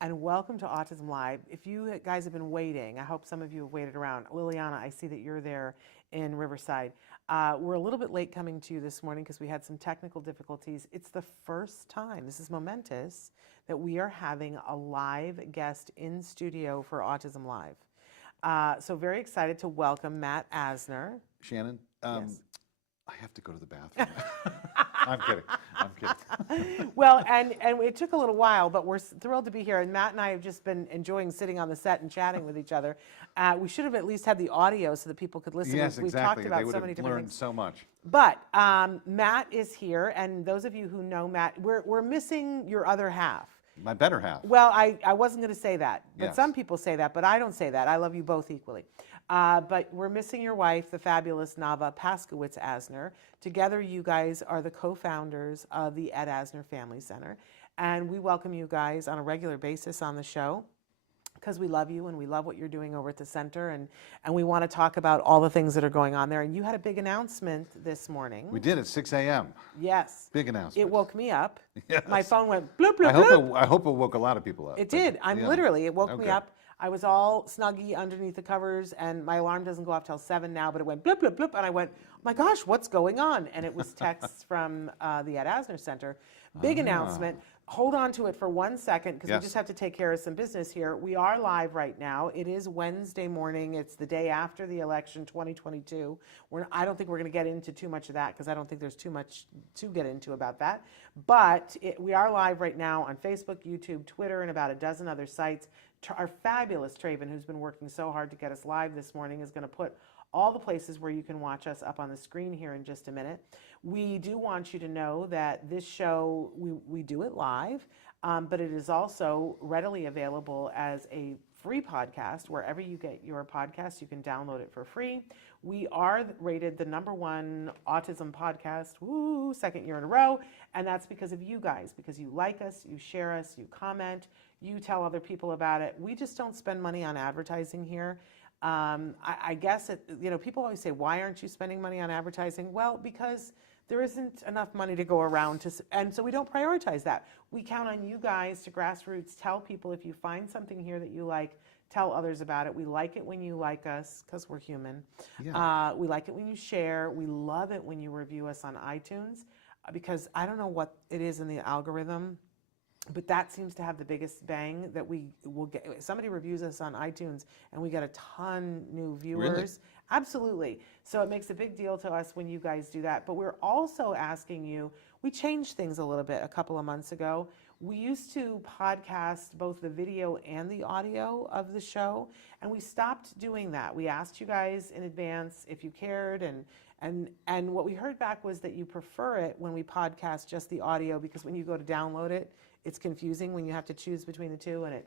and welcome to Autism Live. If you guys have been waiting, I hope some of you have waited around. Liliana, I see that you're there in Riverside. We're a little bit late coming to you this morning because we had some technical difficulties. It's the first time, this is momentous, that we are having a live guest in studio for Autism Live. So very excited to welcome Matt Asner. Shannon, Yes. I have to go to the bathroom. I'm kidding. I'm kidding. Well, and it took a little while, but we're thrilled to be here. And Matt and I have just been enjoying sitting on the set and chatting with each other. We should have at least had the audio so that people could listen. Yes, We've exactly. talked about They would so many have different learned things. so much. But Matt is here, and those of you who know Matt, we're missing your other half. My better half. Well, I wasn't going to say that, but Yes. some people say that, but I don't say that. I love you both equally. But we're missing your wife, the fabulous Nava Paskowitz Asner. Together, you guys are the co-founders of the Ed Asner Family Center. And we welcome you guys on a regular basis on the show because we love you and we love what you're doing over at the center. And we want to talk about all the things that are going on there. And you had a big announcement this morning. We did at 6 a.m. Yes. Big announcement. It woke me up. Yes. My phone went bloop, bloop, bloop. I hope it woke a lot of people up. It but, did. Literally, it woke me Okay. up. I was all snuggy underneath the covers, and my alarm doesn't go off till 7 now, but it went bloop, bloop, bloop, and I went, oh my gosh, what's going on? And it was texts from the Ed Asner Center. Big announcement. Hold on to it for 1 second, because Yes. we just have to take care of some business here. We are live right now. It is Wednesday morning. It's the day after the election, 2022. I don't think we're going to get into too much of that, because I don't think there's too much to get into about that. But we are live right now on Facebook, YouTube, Twitter, and about a dozen other sites. Our fabulous Traven, who's been working so hard to get us live this morning, is going to put all the places where you can watch us up on the screen here in just a minute. We do want you to know that this show, we do it live, but it is also readily available as a free podcast. Wherever you get your podcast, you can download it for free. We are rated the #1 autism podcast, second year in a row, and that's because of you guys, because you like us, you share us, you comment, you tell other people about it. We just don't spend money on advertising here. I guess people always say, why aren't you spending money on advertising? Well, because there isn't enough money to go around, and so we don't prioritize that. We count on you guys to grassroots tell people if you find something here that you like, tell others about it. We like it when you like us because we're human. Yeah. We like it when you share. We love it when you review us on iTunes because I don't know what it is in the algorithm, but that seems to have the biggest bang that we will get. Somebody reviews us on iTunes and we get a ton new viewers. Really? Absolutely. So it makes a big deal to us when you guys do that. But we're also asking you, we changed things a little bit a couple of months ago. We used to podcast both the video and the audio of the show, and we stopped doing that. We asked you guys in advance if you cared, and what we heard back was that you prefer it when we podcast just the audio, because when you go to download it, it's confusing when you have to choose between the two, and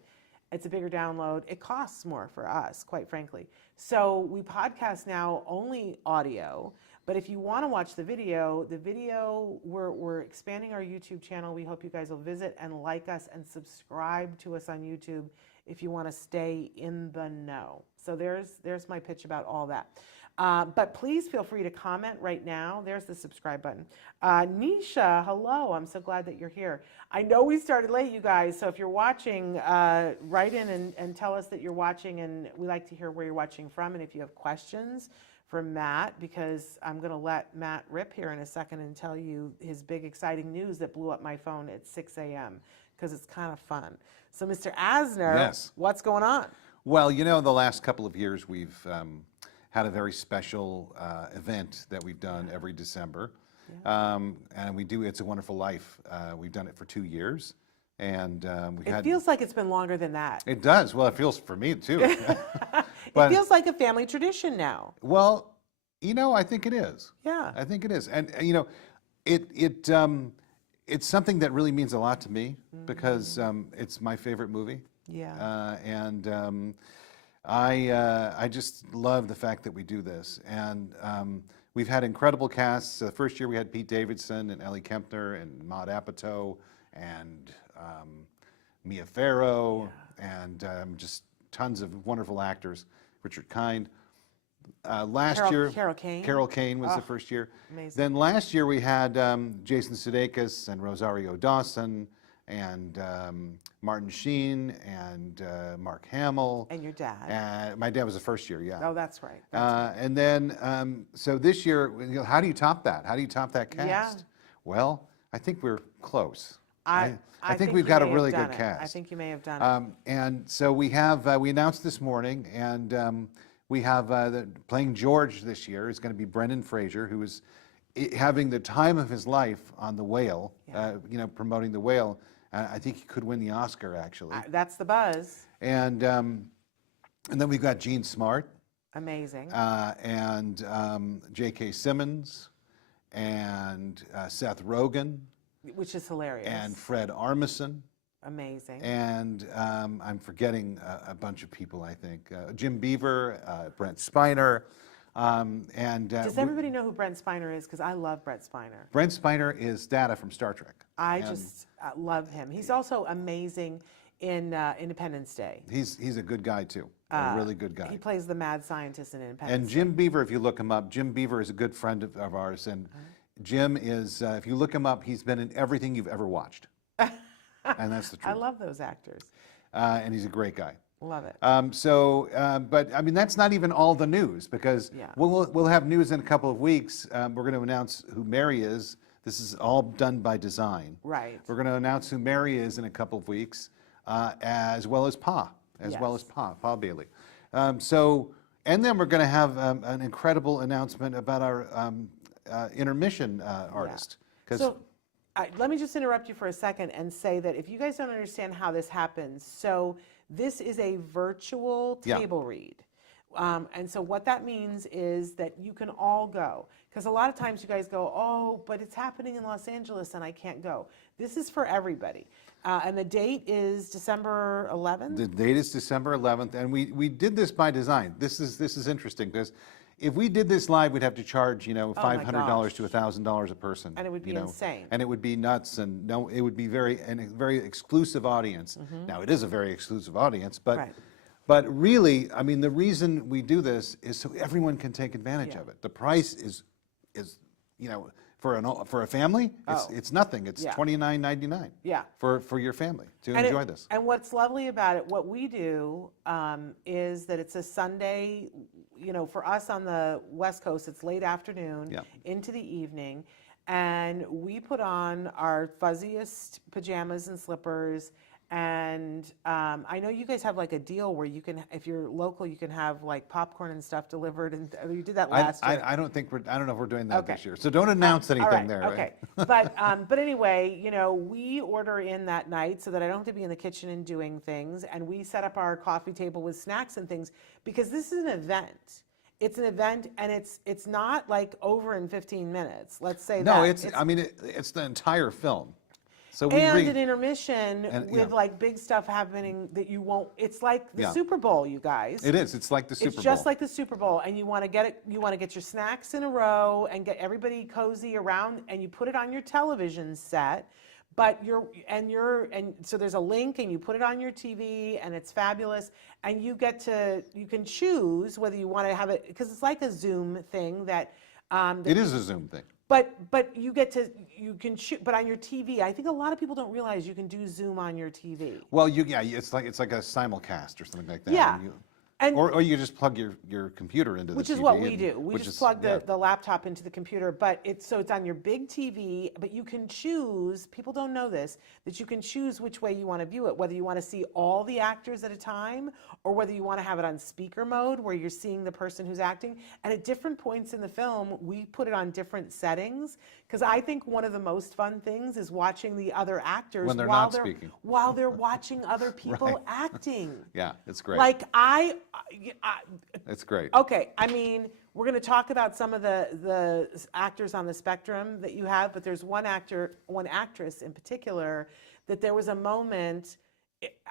it's a bigger download. It costs more for us, quite frankly. So we podcast now only audio, but if you want to watch the video, we're expanding our YouTube channel. We hope you guys will visit and like us and subscribe to us on YouTube if you want to stay in the know. So there's my pitch about all that. But please feel free to comment right now. There's the subscribe button. Nisha, hello. I'm so glad that you're here. I know we started late, you guys, so if you're watching, write in and tell us that you're watching, and we like to hear where you're watching from, and if you have questions for Matt, because I'm going to let Matt rip here in a second and tell you his big exciting news that blew up my phone at 6 a.m., because it's kind of fun. So Mr. Asner, Yes. What's going on? Well, the last couple of years we've had a very special event that we've done every December. Yeah. And we do It's a Wonderful Life. We've done it for 2 years. And It feels like it's been longer than that. It does. Well, it feels for me too. It feels like a family tradition now. Well, I think it is. Yeah. I think it is. And, it's something that really means a lot to me because it's my favorite movie. Yeah. And I just love the fact that we do this. And we've had incredible casts. The first year we had Pete Davison and Ellie Kempner and Maud Apatow and Mia Farrow and just tons of wonderful actors. Richard Kind. Last year, Carol Kane was the first year. Amazing. Then last year we had Jason Sudeikas and Rosario Dawson and Martin Sheen and Mark Hamill. And your dad. My dad was the first year, yeah. Oh, that's right. And then, so this year, how do you top that? How do you top that cast? Yeah. Well, I think we're close. I think we've you got a may have really done good it. cast. I think you may have done it. And so we have, we announced this morning, and we have playing George this year is going to be Brendan Fraser, who is having the time of his life on The Whale, promoting The Whale. I think he could win the Oscar, actually. That's the buzz. And then we've got Gene Smart. Amazing. And J.K. Simmons, and Seth Rogen. Which is hilarious. And Fred Armisen. Amazing. And I'm forgetting a bunch of people, I think. Jim Beaver, Brent Spiner. Does everybody know who Brent Spiner is? Because I love Brent Spiner. Brent Spiner is Data from Star Trek. I just love him. He's also amazing in Independence Day. He's a good guy, too. A really good guy. He plays the mad scientist in Independence And Jim Beaver, if you look him up, Jim Beaver is a good friend of ours. And Jim is, if you look him up, he's been in everything you've ever watched. And that's the truth. I love those actors. And he's a great guy. Love it. But I mean, that's not even all the news, because Yeah. we'll have news in a couple of weeks. We're going to announce who Mary is. This is all done by design. Right. We're going to announce who Mary is in a couple of weeks, as well as Pa, Pa Bailey. And then we're going to have an incredible announcement about our intermission artist. Let me just interrupt you for a second and say that if you guys don't understand how this happens, so this is a virtual table read. And so what that means is that you can all go. Because a lot of times you guys go, oh, but it's happening in Los Angeles and I can't go. This is for everybody. And the date is December 11th? The date is December 11th, and we did this by design. This is interesting, because if we did this live, we'd have to charge, $500 to $1,000 a person. And it would be insane. And it would be nuts, and it would be a very exclusive audience. Now, it is a very exclusive audience, but really, I mean, the reason we do this is so everyone can take advantage of it. The price is for a family, it's nothing. It's $29.99. Yeah. For your family to enjoy this. And what's lovely about it, what we do is that it's a Sunday. For us on the West Coast, it's late afternoon into the evening, and we put on our fuzziest pajamas and slippers. And I know you guys have like a deal where you can, if you're local, you can have like popcorn and stuff delivered. And you did that last year. I don't know if we're doing that this year. So don't announce anything there. Okay. But anyway, we order in that night so that I don't have to be in the kitchen and doing things. And we set up our coffee table with snacks and things, because this is an event. It's an event, and it's not like over in 15 minutes. Let's say that. No, it's the entire film. So an intermission with like big stuff happening that you won't. It's like the Super Bowl, you guys. It is. It's like the Super Bowl. It's just like the Super Bowl, and you want to get it. You want to get your snacks in a row and get everybody cozy around, and you put it on your television set. But so there's a link, and you put it on your TV, and it's fabulous. And you can choose whether you want to have it, because it's like a Zoom thing that. It is a Zoom thing. But you can shoot, but on your TV, I think a lot of people don't realize you can do Zoom on your TV. Well, it's like a simulcast or something like that. Yeah. Or you just plug your computer into the TV. Which is what we do. We just plug the laptop into the computer, but it's on your big TV, but you can choose, people don't know this, that you can choose which way you want to view it, whether you want to see all the actors at a time, or whether you want to have it on speaker mode where you're seeing the person who's acting. And at different points in the film, we put it on different settings, because I think one of the most fun things is watching the other actors when they're not speaking, while they're watching other people acting. Yeah, it's great. Like it's great. Okay, I mean, we're going to talk about some of the actors on the spectrum that you have, but there's one actress in particular that there was a moment,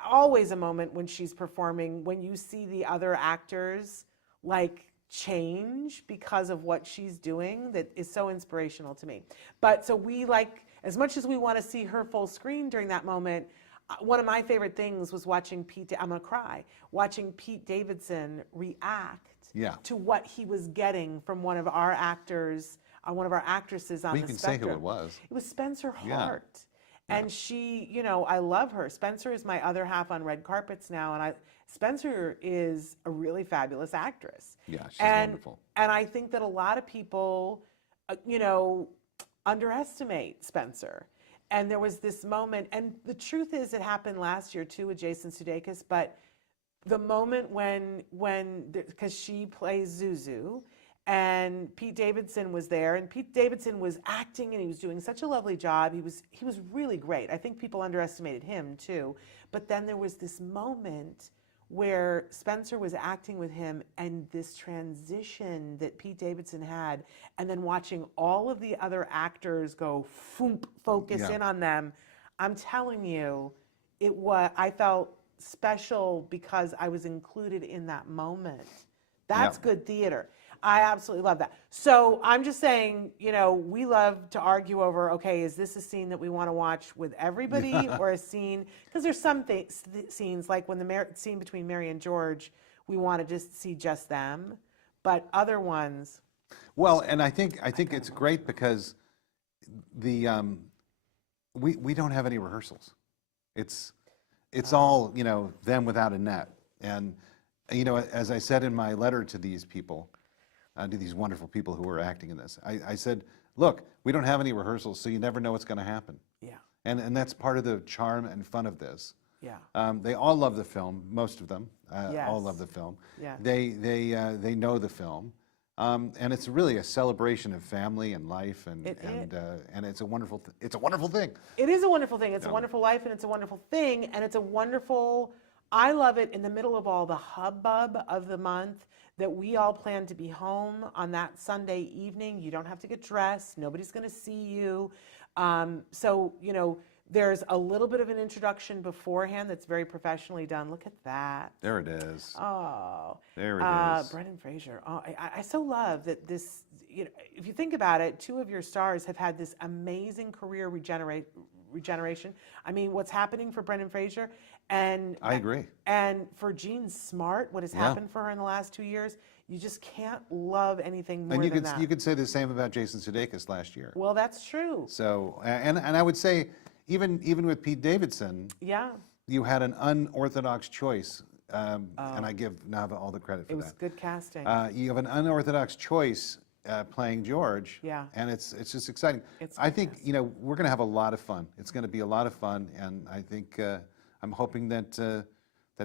always a moment when she's performing, when you see the other actors like change because of what she's doing, that is so inspirational to me. But so we as much as we want to see her full screen during that moment, one of my favorite things was watching I'm going to cry, watching Pete Davison react to what he was getting from one of our actors, one of our actresses on the spectrum. You can say who it was. It was Spencer Hart. And she, you know, I love her. Spencer is my other half on red carpets now, and Spencer is a really fabulous actress. Yeah, she's and, wonderful. And I think that a lot of people, you know, underestimate Spencer. And there was this moment, and the truth is it happened last year too with Jason Sudeikas, but the moment when because she plays Zuzu, and Pete Davison was there, and Pete Davison was acting, and he was doing such a lovely job. He was really great. I think people underestimated him too. But then there was this moment where Spencer was acting with him, and this transition that Pete Davison had, and then watching all of the other actors go focus in on them. I'm telling you, I felt special because I was included in that moment. That's good theater. I absolutely love that. So I'm just saying, you know, we love to argue over, okay, is this a scene that we want to watch with everybody or a scene, because there's some scenes, like when the scene between Mary and George, we want to just see just them, but other ones. Well, and I think it's great because we don't have any rehearsals. It's all, you know, them without a net. And, you know, as I said in my letter to these people, to these wonderful people who were acting in this, I said, look, we don't have any rehearsals, so you never know what's going to happen. Yeah. And that's part of the charm and fun of this. Yeah. They all love the film, most of them. Yes. All love the film. Yeah. They know the film. And it's really a celebration of family and life, and it's a wonderful it's a wonderful thing. It is a wonderful thing. It's a wonderful life, and it's a wonderful thing, and it's a wonderful. I love it in the middle of all the hubbub of the month that we all plan to be home on that Sunday evening. You don't have to get dressed. Nobody's going to see you. So, you know, there's a little bit of an introduction beforehand that's very professionally done. Look at that. There it is. Oh. There it is. Brendan Fraser. Oh, I so love that this, you know, if you think about it, two of your stars have had this amazing career regeneration. I mean, what's happening for Brendan Fraser, and I agree. And for Jean Smart, what has happened for her in the last 2 years, you just can't love anything more than that. You could say the same about Jason Sudeikis last year. Well, that's true. So, and I would say, even with Pete Davison, you had an unorthodox choice, and I give Nava all the credit for that. It was good casting. You have an unorthodox choice playing George, and it's just exciting. I think, you know, we're going to have a lot of fun. It's going to be a lot of fun, and I think I'm hoping that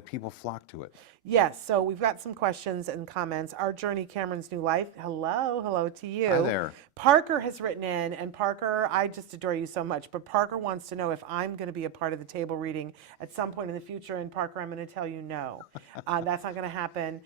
people flock to it. Yes, so we've got some questions and comments. Our Journey, Cameron's New Life. Hello to you. Hi there. Parker has written in, and Parker, I just adore you so much, but Parker wants to know if I'm going to be a part of the table reading at some point in the future, and Parker, I'm going to tell you no. That's not going to happen.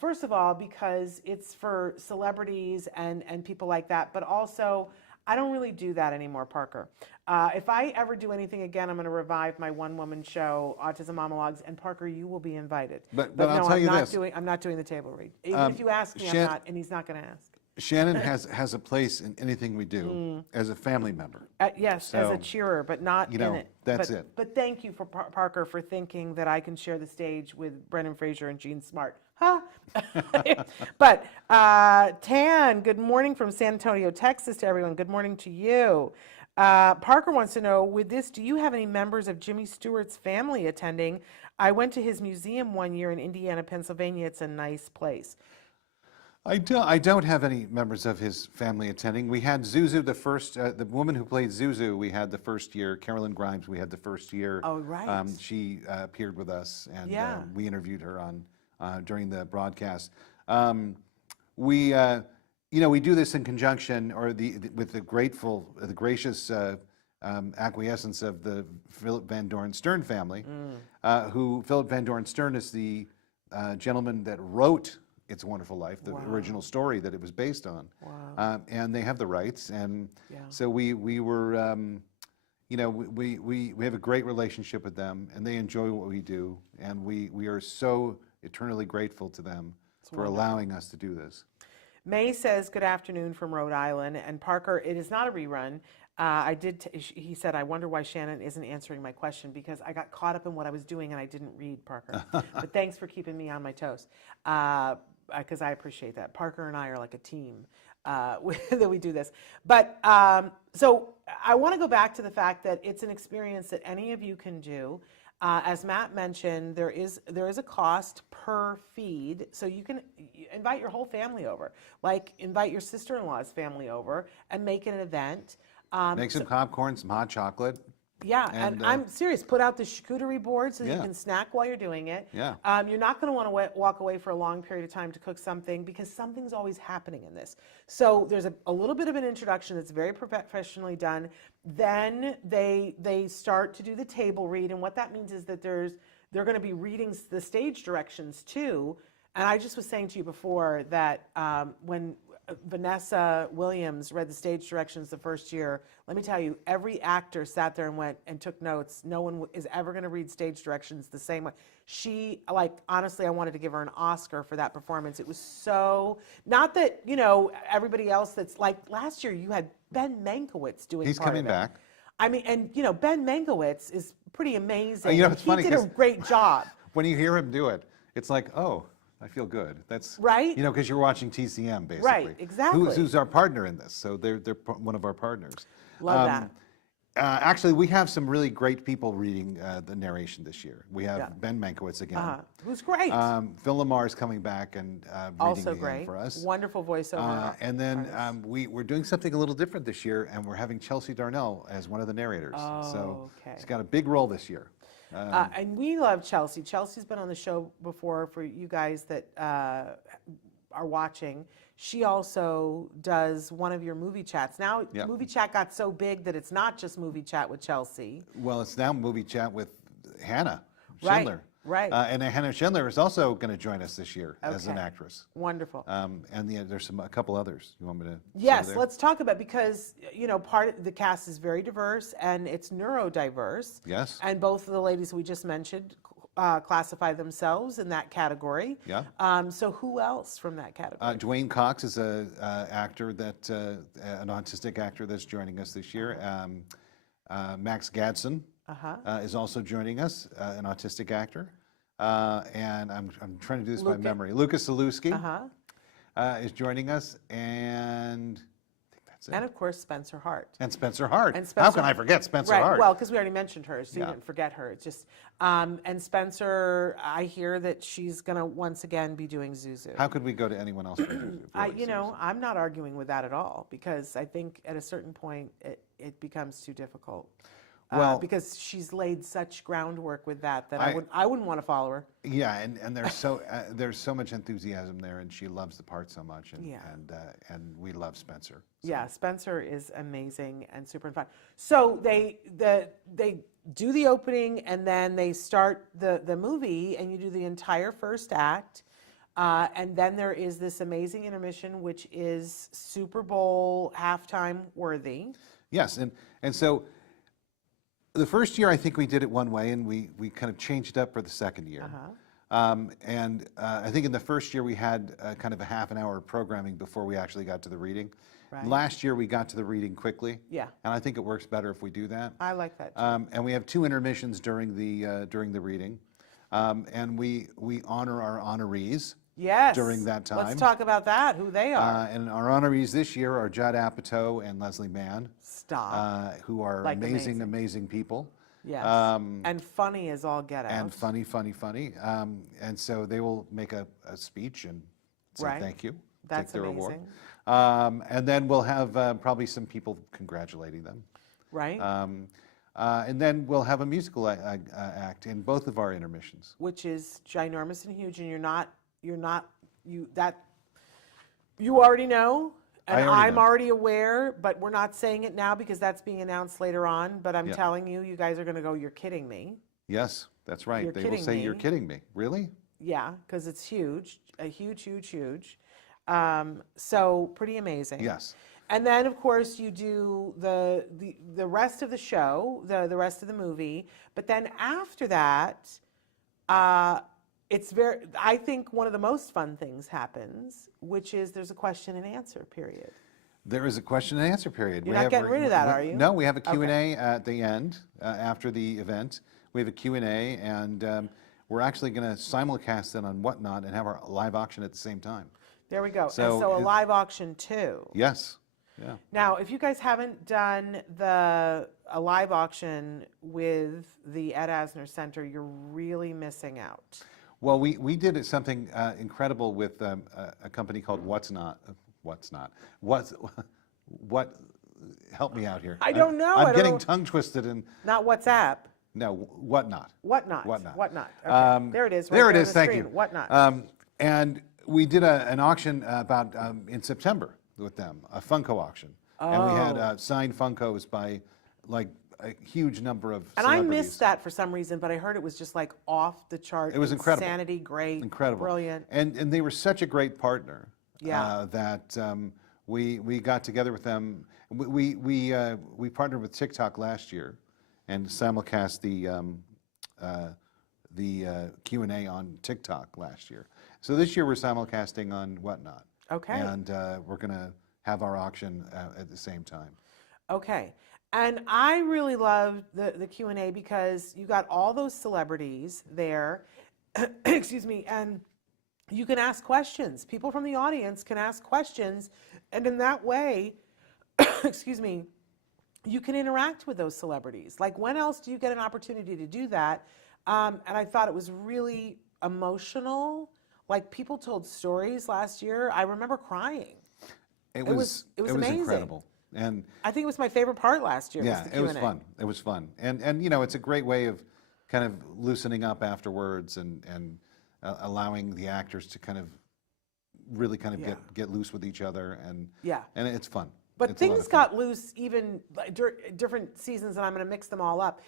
First of all, because it's for celebrities and people like that, but also I don't really do that anymore, Parker. If I ever do anything again, I'm going to revive my one-woman show, Autism Monologues, and Parker, you will be invited. But no, I'll tell you this. I'm not doing the table read. Even if you ask me, I'm not, and he's not going to ask. Shannon has a place in anything we do as a family member. Yes, as a cheerer, but not in it. That's it. But thank you for Parker for thinking that I can share the stage with Brendan Fraser and Jean Smart. Huh? But Tan, good morning from San Antonio, Texas to everyone. Good morning to you. Parker wants to know, with this, do you have any members of Jimmy Stewart's family attending? I went to his museum one year in Indiana, Pennsylvania. It's a nice place. I don't have any members of his family attending. We had Zuzu, the woman who played Zuzu, we had the first year. Carolyn Grimes, we had the first year. Oh, right. She appeared with us, and we interviewed her during the broadcast. We do this in conjunction, with the gracious acquiescence of the Philip Van Doren Stern family, Philip Van Doren Stern is the gentleman that wrote It's a Wonderful Life, the original story that it was based on. Wow. And they have the rights, and so we were, we have a great relationship with them, and they enjoy what we do, and we are so eternally grateful to them for allowing us to do this. May says, good afternoon from Rhode Island. And Parker, it is not a rerun. He said, I wonder why Shannon isn't answering my question, because I got caught up in what I was doing and I didn't read, Parker. But thanks for keeping me on my toes, because I appreciate that. Parker and I are like a team. that we do this. But so I want to go back to the fact that it's an experience that any of you can do. As Matt mentioned, there is a cost per feed, so you can invite your whole family over, like invite your sister-in-law's family over and make it an event. Make some popcorn, some hot chocolate. Yeah, and I'm serious. Put out the charcuterie board so that you Yeah. can snack while you're doing it. Yeah. You're not going to want to walk away for a long period of time to cook something because something's always happening in this. So there's a little bit of an introduction that's very professionally done. Then they start to do the table read, and what that means is that they're going to be reading the stage directions too. And I just was saying to you before that when Vanessa Williams read the stage directions the first year, let me tell you, every actor sat there and went and took notes. No one is ever going to read stage directions the same way. She, like, honestly, I wanted to give her an Oscar for that performance. It was so, not that, everybody else that's, like, last year you had Ben Mankiewicz doing He's part coming of it. back. I mean, and, Ben Mankiewicz is pretty amazing. It's funny He did a 'cause great job. When you hear him do it, it's like, oh, I feel good. That's Right? because you're watching TCM basically. Right, exactly. Who's our partner in this? So they're one of our partners. Love that. Actually, we have some really great people reading the narration this year. We have Yeah. Ben Mankiewicz again. Who's great. Phil Lamar's coming back and reading Also again great. for us. Wonderful voiceover. And then we're doing something a little different this year, and we're having Chelsea Darnell as one of the narrators. So okay. she's got a big role this year. And we love Chelsea. Chelsea's been on the show before for you guys that are watching. She also does one of your movie chats. Now, Yep. movie chat got so big that it's not just movie chat with Chelsea. Well, it's now movie chat with Hannah Right, Schindler. right. And Hannah Schindler is also going to join us this year as an Okay. actress. Wonderful. And there's a couple others. You want me to? say Yes, there? let's talk about, because part of the cast is very diverse and it's neurodiverse. Yes. And both of the ladies we just mentioned classify themselves in that category. Yeah. So who else from that category? Dwayne Cox is a actor that an autistic actor that's joining us this year. Max Gadsden is also joining us, an autistic actor. And I'm trying to do this by memory. Lucas Zalewski is joining us, and I think that's it. And of course, Spencer Hart. And Spencer Hart. And How can I forget Spencer Right. Hart? Well, because we already mentioned her, so you Yeah. didn't forget her. It's just, and Spencer, I hear that she's going to once again be doing Zuzu. How could we go to anyone else? For Zuzu? I'm not arguing with that at all, because I think at a certain point it becomes too difficult. Well- because she's laid such groundwork with that I- I wouldn't want to follow her. Yeah, and there's so much enthusiasm there, and she loves the part so much, and Yeah. and we love Spencer. So. Yeah, Spencer is amazing and super fun. So they do the opening, and then they start the movie, and you do the entire first act, and then there is this amazing intermission, which is Super Bowl halftime worthy. Yes, and so the first year I think we did it one way, and we kind of changed it up for the second year. And I think in the first year we had kind of a half an hour of programming before we actually got to the reading. Right. Last year we got to the reading quickly. Yeah. And I think it works better if we do that. I like that too. And we have 2 intermissions during the reading, and we honor our honorees. Yes. during that time. Let's talk about that, who they are. And our honorees this year are Judd Apatow and Leslie Mann, Stop. who are Like amazing people. Yes. And funny as all get out. And funny. And so they will make a speech and say Right. thank you. That's take their award. amazing. And then we'll have probably some people congratulating them. Right? And then we'll have a musical act in both of our intermissions. Which is ginormous and huge, and you already know, and I already I'm know. already aware, but we're not saying it now because that's being announced later on. But I'm Yeah. telling you, you guys are going to go, you're kidding me. Yes, that's right. You're They will kidding say, you're me. kidding me. Really? Yeah, because it's huge, a huge. So pretty amazing. Yes. And then, of course, you do the rest of the show, the rest of the movie. But then after that, I think one of the most fun things happens, which is there's a question and answer period. There is a question and answer period. You're not getting rid of that, are you? No, we have a Q&A at the end, after the event. We have a Q&A, and we're actually going to simulcast it on Whatnot and have our live auction at the same time. There we go. So and so a it- live auction too. Yes. Yeah. Now, if you guys haven't done a live auction with the Ed Asner Center, you're really missing out. Well, we did something incredible with a company called What? Help me out here. I don't know. I'm I don't getting know. tongue twisted and Not WhatsApp. no, Whatnot. Whatnot. Whatnot. Whatnot. Okay. There it is. Right there it on is. the Thank screen. you. Whatnot. And we did an auction about in September with them, a Funko auction, and we had signed Funkos by like a huge number of And I celebrities. missed that for some reason, but I heard it was just like off the chart. It was incredible. Insanity, great. Incredible. Brilliant. And they were such a great partner. Yeah. That we got together with them. We partnered with TikTok last year, and simulcast the Q&A on TikTok last year. So this year we're simulcasting on Whatnot. Okay. And we're going to have our auction at the same time. Okay. And I really loved the Q&A because you got all those celebrities there, excuse me, and you can ask questions. People from the audience can ask questions, and in that way, excuse me, you can interact with those celebrities. Like, when else do you get an opportunity to do that? And I thought it was really emotional. Like, people told stories last year. I remember crying. It was amazing. incredible. And I think it was my favorite part last year. yeah, was the it was Q&A. fun. It was fun. And you know, it's a great way of kind of loosening up afterwards and allowing the actors to kind of really kind of Yeah. get loose with each other and it's fun. But It's a lot things of fun. got loose even different seasons, and I'm going to mix them all up.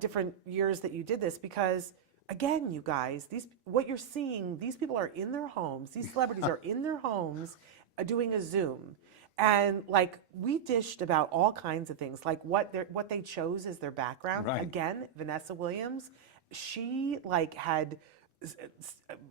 Different years that you did this, because again, you guys, what you're seeing, these people are in their homes. These celebrities are in their homes doing a Zoom, and like, we dished about all kinds of things, like what they chose as their background. Right. Again, Vanessa Williams, she like had,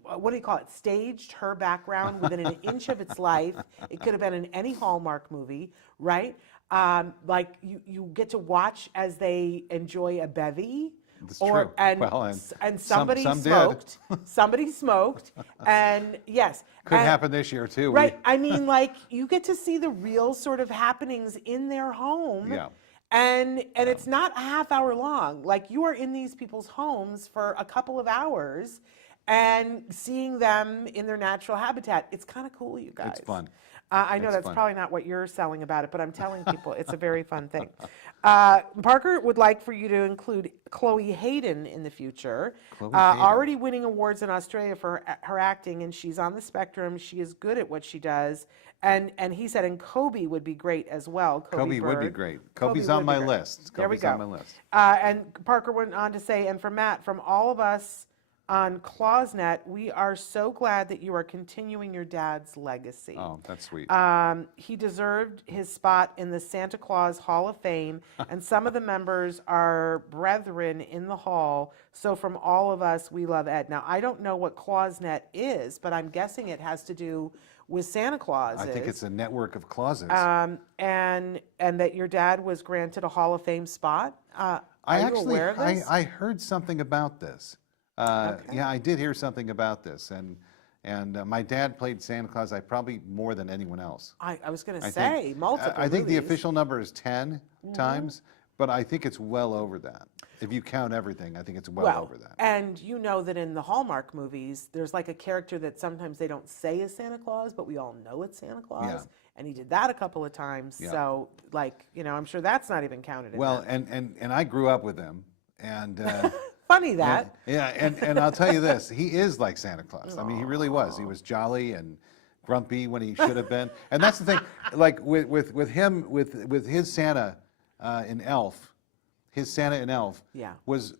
what do you call it, staged her background within an inch of its life. It could have been in any Hallmark movie, right? Like, you get to watch as they enjoy a bevy. That's true. And, Well, and somebody some did. smoked. Somebody smoked. And yes. Could and- happen this year too. Right. I mean, like, you get to see the real sort of happenings in their home. Yeah. And it's not a half hour long. Like, you are in these people's homes for a couple of hours and seeing them in their natural habitat. It's kind of cool, you guys. It's fun. I know It's that's fun. probably not what you're selling about it, but I'm telling people it's a very fun thing. Parker would like for you to include Chloe Hayden in the future. Chloe Hayden. Already winning awards in Australia for her acting, and she's on the spectrum. She is good at what she does. And he said, and Kobe would be great as well. Kobe would be Bird. great. Kobe Kobe's would on be my great. list. There we Kobe's go. on my list. And Parker went on to say, and for Matt, from all of us on ClawsNet, we are so glad that you are continuing your dad's legacy. Oh, that's sweet. He deserved his spot in the Santa Claus Hall of Fame, and some of the members are brethren in the hall. So from all of us, we love Ed. Now, I don't know what ClawsNet is, but I'm guessing it has to do with Santa Claus. I think it's a network of clauses. And that your dad was granted a Hall of Fame spot. Are you aware of this? I heard something about this. Okay. Yeah, I did hear something about this, and my dad played Santa Claus. probably more than anyone else. I was going to I say think, multiple. I think the movies. official number is 10 times, but I think it's well over that. If you count everything, I think it's well over that. And you know that in the Hallmark movies, there's like a character that sometimes they don't say is Santa Claus, but we all know it's Santa Claus. Yeah. And he did that a couple of times. Yeah. So, like, I'm sure that's not even counted in Well, that. and I grew up with him, and Funny that. yeah, and I'll tell you this, he is like Santa Claus. I mean, he really was. He was jolly and grumpy when he should have been. And that's the thing, like with him, with his Santa in Elf, his Santa in Elf Yeah. was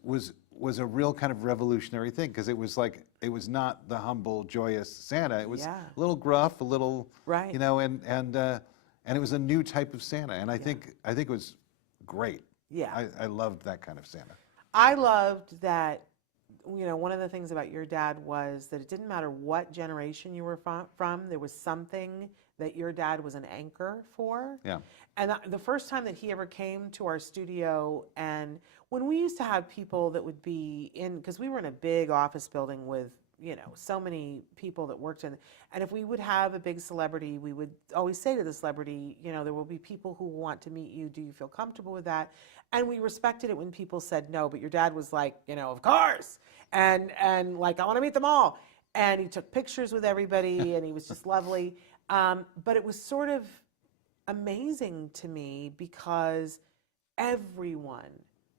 a real kind of revolutionary thing, because it was like, it was not the humble, joyous Santa. It was Yeah. a little gruff, a little, Right. and it was a new type of Santa. And I think it was great. Yeah. I loved that kind of Santa. I loved that, one of the things about your dad was that it didn't matter what generation you were from, there was something that your dad was an anchor for. Yeah. And the first time that he ever came to our studio, and when we used to have people that would be in, because we were in a big office building with so many people that worked in, and if we would have a big celebrity, we would always say to the celebrity, there will be people who want to meet you. Do you feel comfortable with that? And we respected it when people said no, but your dad was like, of course. And like, I want to meet them all. And he took pictures with everybody and he was just lovely. But it was sort of amazing to me because everyone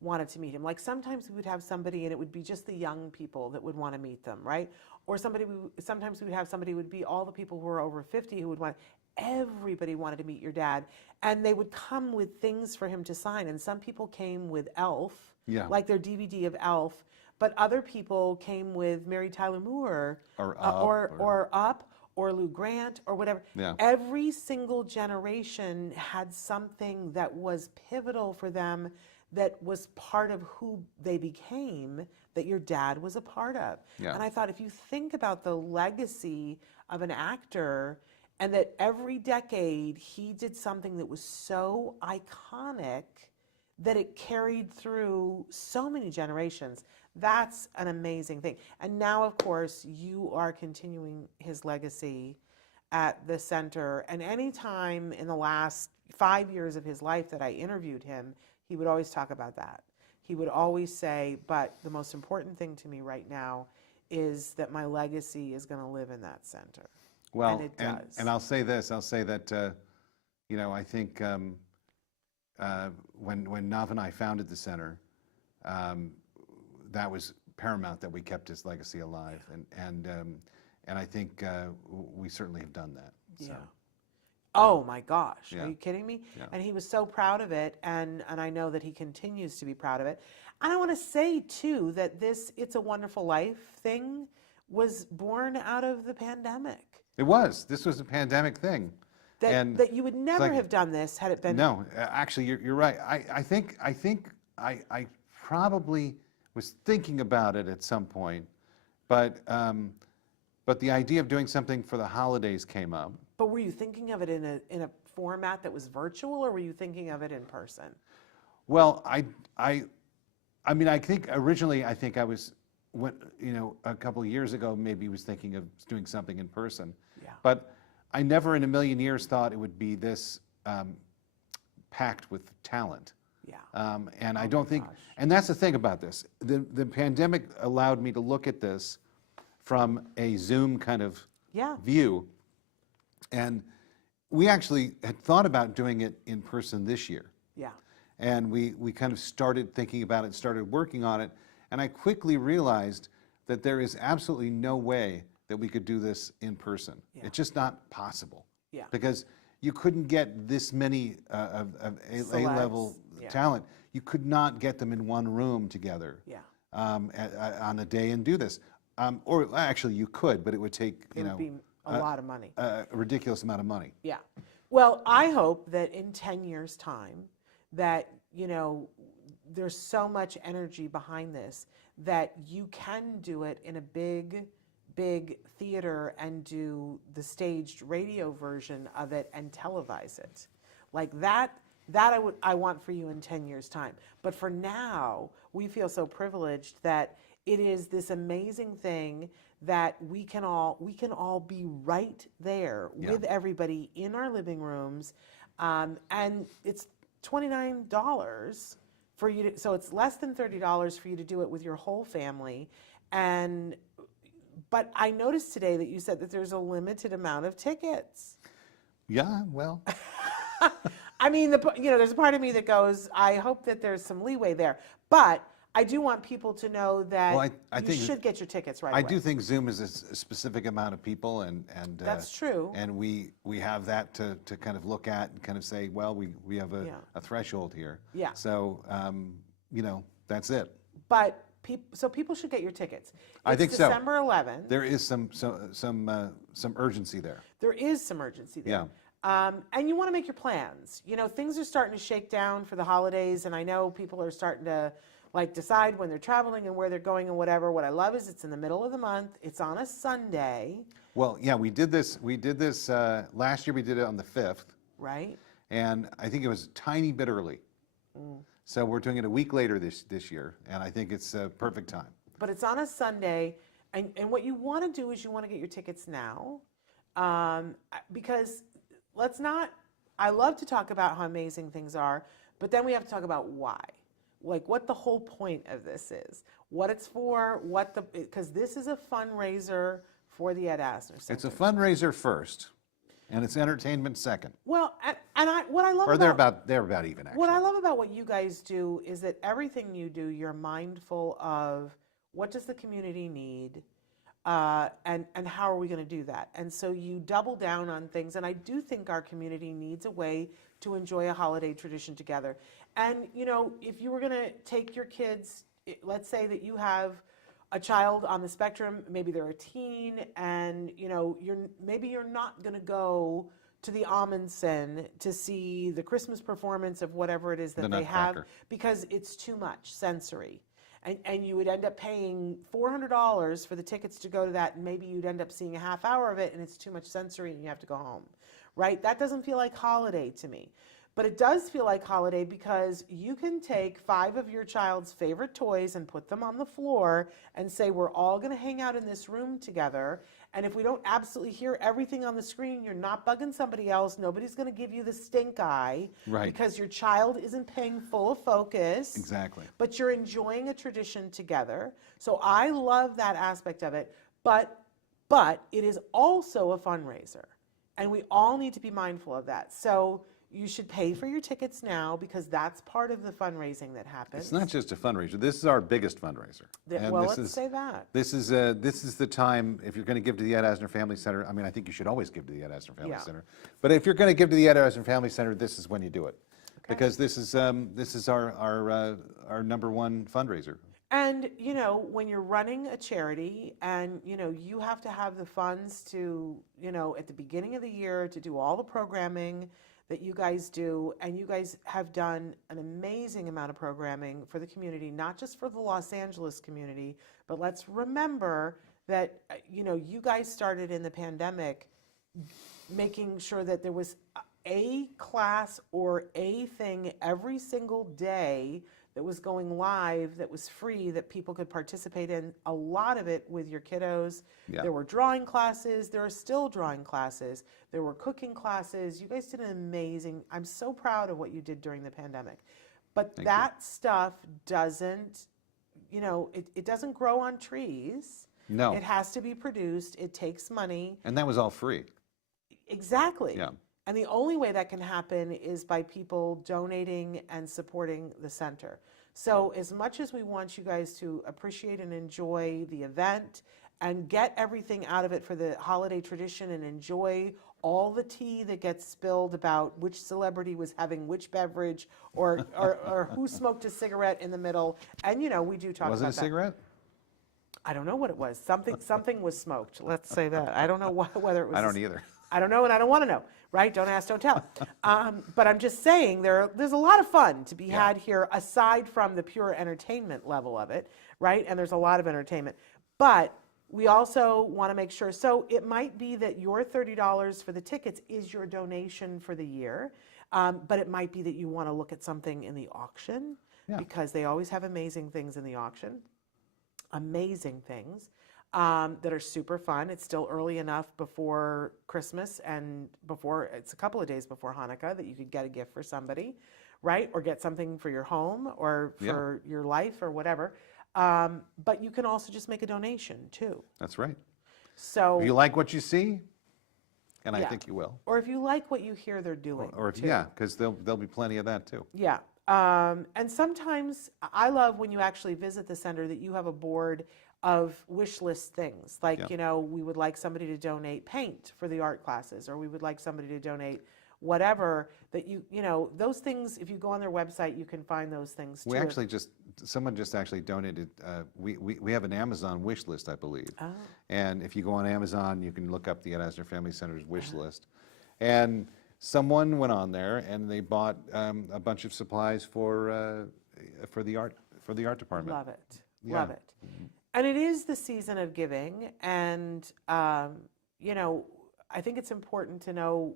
wanted to meet him. Like sometimes we would have somebody and it would be just the young people that would want to meet them, right? Or sometimes we would have somebody who would be all the people who were over 50 who would want, everybody wanted to meet your dad. And they would come with things for him to sign. And some people came with Elf, like their DVD of Elf, but other people came with Mary Tyler Moore or Up or Lou Grant or whatever. Yeah. Every single generation had something that was pivotal for them, that was part of who they became, that your dad was a part of. Yeah. And I thought, if you think about the legacy of an actor, and that every decade he did something that was so iconic that it carried through so many generations, that's an amazing thing. And now, of course, you are continuing his legacy at the center. And any time in the last 5 years of his life that I interviewed him, he would always talk about that. He would always say, but the most important thing to me right now is that my legacy is going to live in that center. Well, and it does. And I'll say this, I think when Nav and I founded the center, that was paramount that we kept his legacy alive. And I think we certainly have done that. So. Yeah. Oh my gosh, Yeah. Are you kidding me? Yeah. And he was so proud of it, and I know that he continues to be proud of it. And I want to say too that this It's a Wonderful Life thing was born out of the pandemic. It was. This was a pandemic thing. That you would never have done this had it been. No, actually, you're right. I think I probably was thinking about it at some point, but the idea of doing something for the holidays came up. But were you thinking of it in a format that was virtual, or were you thinking of it in person? Well, I mean, I think originally I was, a couple of years ago, maybe was thinking of doing something in person. Yeah. But I never in a million years thought it would be this packed with talent. Yeah. And I don't think, and that's the thing about this. The pandemic allowed me to look at this from a Zoom kind of view. And we actually had thought about doing it in person this year. Yeah. And we kind of started thinking about it, started working on it. And I quickly realized that there is absolutely no way that we could do this in person. Yeah. It's just not possible. Yeah. Because you couldn't get this many of A-level talent. You could not get them in one room together on a day and do this. Or actually you could, but it would take, It would be a lot of money. A ridiculous amount of money. Yeah. Well, I hope that in 10 years' time that, there's so much energy behind this that you can do it in a big theater and do the staged radio version of it and televise it. Like that I want for you in 10 years' time. But for now, we feel so privileged that it is this amazing thing that we can all be right there with everybody in our living rooms, and it's $29 for you to, so it's less than $30 for you to do it with your whole family. But I noticed today that you said that there's a limited amount of tickets. Yeah, well. I mean, there's a part of me that goes, I hope that there's some leeway there. But I do want people to know that I you think should get your tickets right away. I do think Zoom is a specific amount of people, and that's true. And we have that to kind of look at and kind of say, well, we have a threshold here. Yeah. So that's it. But so people should get your tickets. I think so. December 11th. There is some urgency there. There is some urgency there. Yeah. And you want to make your plans. Things are starting to shake down for the holidays, and I know people are starting to decide when they're traveling and where they're going and whatever. What I love is it's in the middle of the month. It's on a Sunday. Well, yeah, we did this last year. We did it on the 5th. Right. And I think it was a tiny bit early. So we're doing it a week later this year, and I think it's a perfect time. But it's on a Sunday, And what you want to do is you want to get your tickets now, because let's not, I love to talk about how amazing things are, but then we have to talk about why. Like what the whole point of this is, what it's for, because this is a fundraiser for the Ed Asner Center. It's a fundraiser first, and it's entertainment second. Well, what I love Or about they're about even, actually. what I love about what you guys do is that everything you do, you're mindful of what does the community need, and how are we going to do that? And so you double down on things, and I do think our community needs a way to enjoy a holiday tradition together. And if you were going to take your kids, let's say that you have a child on the spectrum, maybe they're a teen, and maybe you're not going to go to the Amundsen to see the Christmas performance of whatever it is that they have, because it's too much sensory. And you would end up paying $400 for the tickets to go to that, and maybe you'd end up seeing a half hour of it, and it's too much sensory, and you have to go home, right? That doesn't feel like holiday to me. But it does feel like holiday because you can take 5 of your child's favorite toys and put them on the floor and say, we're all going to hang out in this room together. And if we don't absolutely hear everything on the screen, you're not bugging somebody else. Nobody's going to give you the stink eye. Right. Because your child isn't paying full of focus. Exactly. But you're enjoying a tradition together. So I love that aspect of it. But it is also a fundraiser. And we all need to be mindful of that. So you should pay for your tickets now, because that's part of the fundraising that happens. It's not just a fundraiser. This is our biggest fundraiser. Well, let's say that. This is the time, if you're going to give to the Ed Asner Family Center, I mean, I think you should always give to the Ed Asner Family Center. But if you're going to give to the Ed Asner Family Center, this is when you do it. Okay. Because this is our number one fundraiser. And, when you're running a charity and, you have to have the funds to, at the beginning of the year to do all the programming that you guys do, and you guys have done an amazing amount of programming for the community, not just for the Los Angeles community, but let's remember that, you guys started in the pandemic making sure that there was a class or a thing every single day that was going live, that was free, that people could participate in, a lot of it with your kiddos. Yeah. There were drawing classes, there are still drawing classes, there were cooking classes. You guys did an amazing, I'm so proud of what you did during the pandemic. But that stuff doesn't, it doesn't grow on trees. No. It has to be produced, it takes money. And that was all free. Exactly. Yeah. And the only way that can happen is by people donating and supporting the center. So as much as we want you guys to appreciate and enjoy the event and get everything out of it for the holiday tradition and enjoy all the tea that gets spilled about which celebrity was having which beverage or who smoked a cigarette in the middle. And, we do talk about that. Was it a cigarette? I don't know what it was. Something was smoked. Let's say that. I don't know whether it was. I don't either. I don't know, and I don't want to know, right? Don't ask, don't tell. But I'm just saying there's a lot of fun to be had here, aside from the pure entertainment level of it, right? And there's a lot of entertainment. But we also want to make sure, so it might be that your $30 for the tickets is your donation for the year, but it might be that you want to look at something in the auction, because they always have amazing things in the auction, amazing things. That are super fun. It's still early enough before Christmas and it's a couple of days before Hanukkah that you could get a gift for somebody, right? Or get something for your home or for your life or whatever. But you can also just make a donation too. That's right. So if you like what you see, and I think you will. Or if you like what you hear they're doing. Or because there'll be plenty of that too. Yeah. And sometimes I love when you actually visit the center that you have a board of wish list things. Like, we would like somebody to donate paint for the art classes, or we would like somebody to donate whatever that those things, if you go on their website, you can find those things too. Someone just actually donated, we have an Amazon wish list, I believe. Oh. And if you go on Amazon, you can look up the Ed Asner Family Center's wish list. And someone went on there and they bought a bunch of supplies for the art department. Love it. Love it. And it is the season of giving, and I think it's important to know,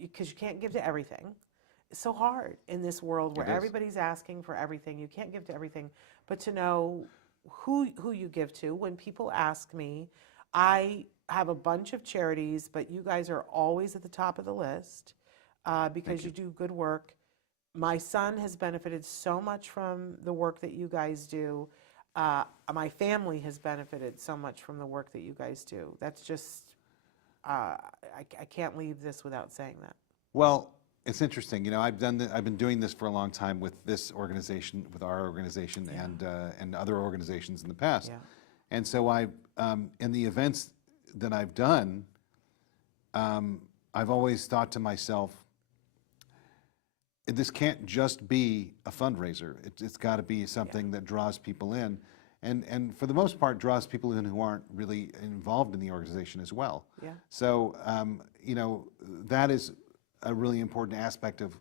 because you can't give to everything. It's so hard in this world where everybody's asking for everything. You can't give to everything, but to know who you give to. When people ask me, I have a bunch of charities, but you guys are always at the top of the list because you do good work. My son has benefited so much from the work that you guys do. My family has benefited so much from the work that you guys do. That's just, I can't leave this without saying that. Well, it's interesting. You know, I've been doing this for a long time with this organization, with our organization, and other organizations in the past. Yeah. And so in the events that I've done, I've always thought to myself, this can't just be a fundraiser. It's got to be something that draws people in, and for the most part draws people in who aren't really involved in the organization as well. Yeah. So you know, that is a really important aspect of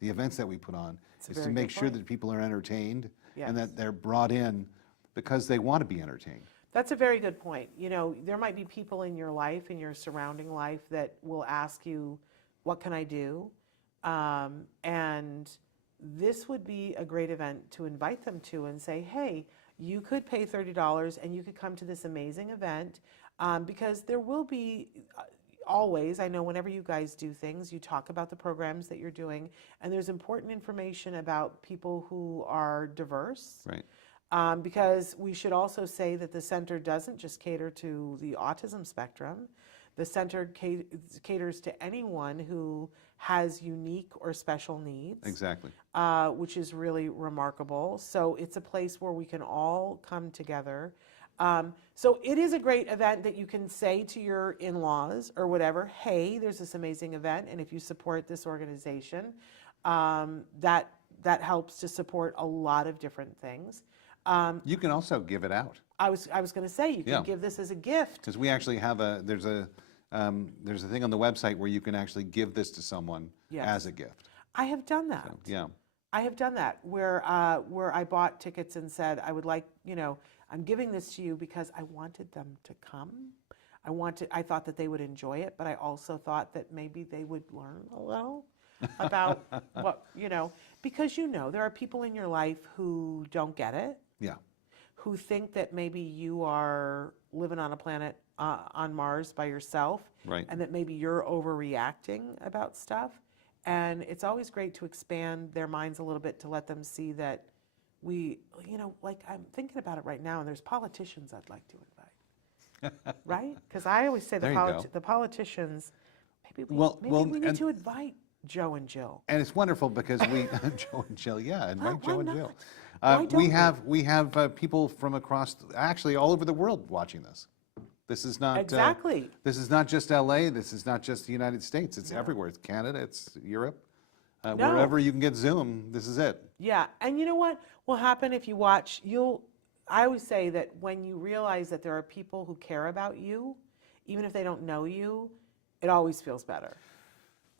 the events that we put on, is to make sure that people are entertained and that they're brought in because they want to be entertained. That's a very good point. You know, there might be people in your life, in your surrounding life, that will ask you, what can I do? And this would be a great event to invite them to and say, hey, you could pay $30 and you could come to this amazing event, because there will be always, I know whenever you guys do things, you talk about the programs that you're doing, and there's important information about people who are diverse. Right. Because we should also say that the center doesn't just cater to the autism spectrum. The center caters to anyone who has unique or special needs. Exactly. Which is really remarkable. So it's a place where we can all come together. So it is a great event that you can say to your in-laws or whatever, hey, there's this amazing event, and if you support this organization, that helps to support a lot of different things. You can also give it out. I was going to say, you can give this as a gift. Because we actually have there's a thing on the website where you can actually give this to someone as a gift. I have done that. So, yeah. I have done that where I bought tickets and said, I would like, you know, I'm giving this to you because I wanted them to come. I thought that they would enjoy it, but I also thought that maybe they would learn a little about what, you know, because, you know, there are people in your life who don't get it. Yeah. Who think that maybe you are living on a planet on Mars by yourself, Right. and that maybe you're overreacting about stuff. And it's always great to expand their minds a little bit to let them see that we, you know, like I'm thinking about it right now, and there's politicians I'd like to invite, right? Because I always say the politicians, maybe we need to invite Joe and Jill. And it's wonderful because we, Joe and Jill, invite Joe and Jill. We have people from across, actually all over the world watching this. This is not exactly. This is not just LA. This is not just the United States. It's everywhere. It's Canada. It's Europe. Wherever you can get Zoom, this is it. Yeah, and you know what will happen if you watch? I always say that when you realize that there are people who care about you, even if they don't know you, it always feels better.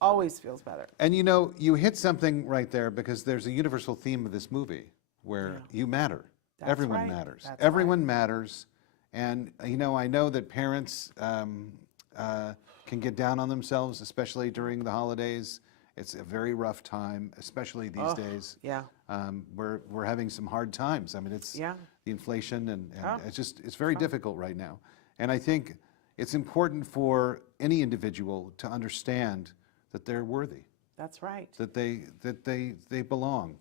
Always feels better. And you know, you hit something right there because there's a universal theme of this movie where you matter. That's Everyone right. matters. That's Everyone matters. And you know, I know that parents can get down on themselves, especially during the holidays. It's a very rough time, especially these days. Yeah. We're having some hard times. I mean, it's the inflation and it's very difficult right now. And I think it's important for any individual to understand that they're worthy. That's right. That they belong.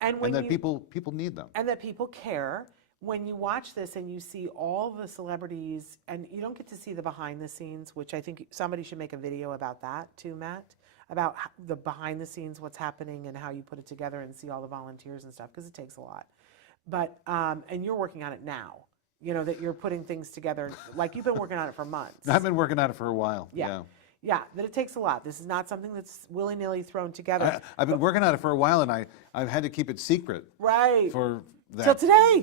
And that people need them. And that people care. When you watch this and you see all the celebrities, and you don't get to see the behind the scenes, which I think somebody should make a video about that too, Matt, about the behind the scenes, what's happening and how you put it together and see all the volunteers and stuff, because it takes a lot. But, and you're working on it now, you know, that you're putting things together, like you've been working on it for months. I've been working on it for a while. Yeah, that it takes a lot. This is not something that's willy-nilly thrown together. I've been working on it for a while, and I've had to keep it secret. Right. For that.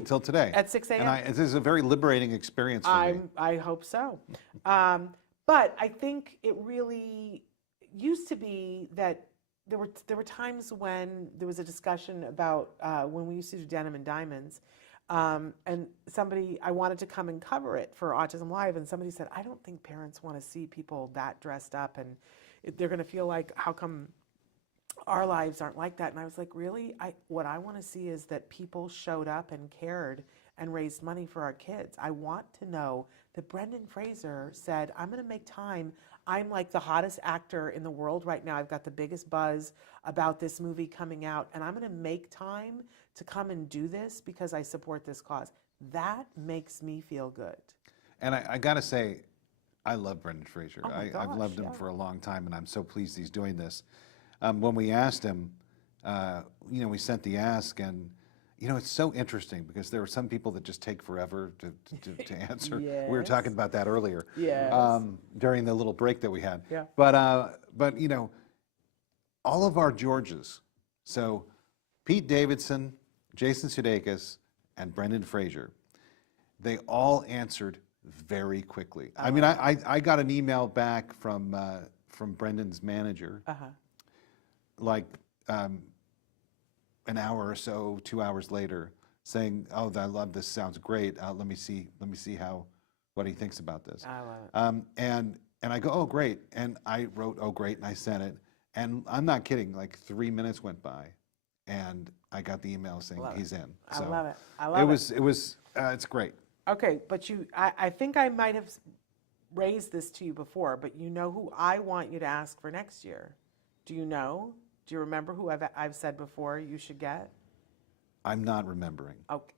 Till today. At 6 a.m. And this is a very liberating experience for me. I hope so. But I think it really used to be that there were times when there was a discussion about when we used to do Denim and Diamonds, and I wanted to come and cover it for Autism Live, and somebody said, I don't think parents want to see people that dressed up, and they're going to feel like, how come our lives aren't like that? And I was like, really? What I want to see is that people showed up and cared and raised money for our kids. I want to know that Brendan Fraser said, I'm going to make time. I'm like the hottest actor in the world right now. I've got the biggest buzz about this movie coming out, and I'm going to make time to come and do this because I support this cause. That makes me feel good. And I got to say, I love Brendan Fraser. Oh my I've loved gosh, him yeah. for a long time, and I'm so pleased he's doing this. When we asked him, we sent the ask, and it's so interesting because there are some people that just take forever to answer. We were Yes. talking about that earlier Yes. during the little break that we had. Yeah. But all of our Georges, so Pete Davison, Jason Sudeikas, and Brendan Fraser, they all answered very quickly. I mean, I got an email back from Brendan's manager, like an hour or so, 2 hours later, saying, "Oh, I love this. Sounds great. Let me see what he thinks about this." I love it. And I go, "Oh, great." And I wrote, "Oh, great," and I sent it. And I'm not kidding. Like 3 minutes went by, and I got the email saying he's in. I So love it. I love it. It's great. Okay, but I think I might have raised this to you before, but you know who I want you to ask for next year? Do you know? Do you remember who I've said before you should get? I'm not remembering. Okay.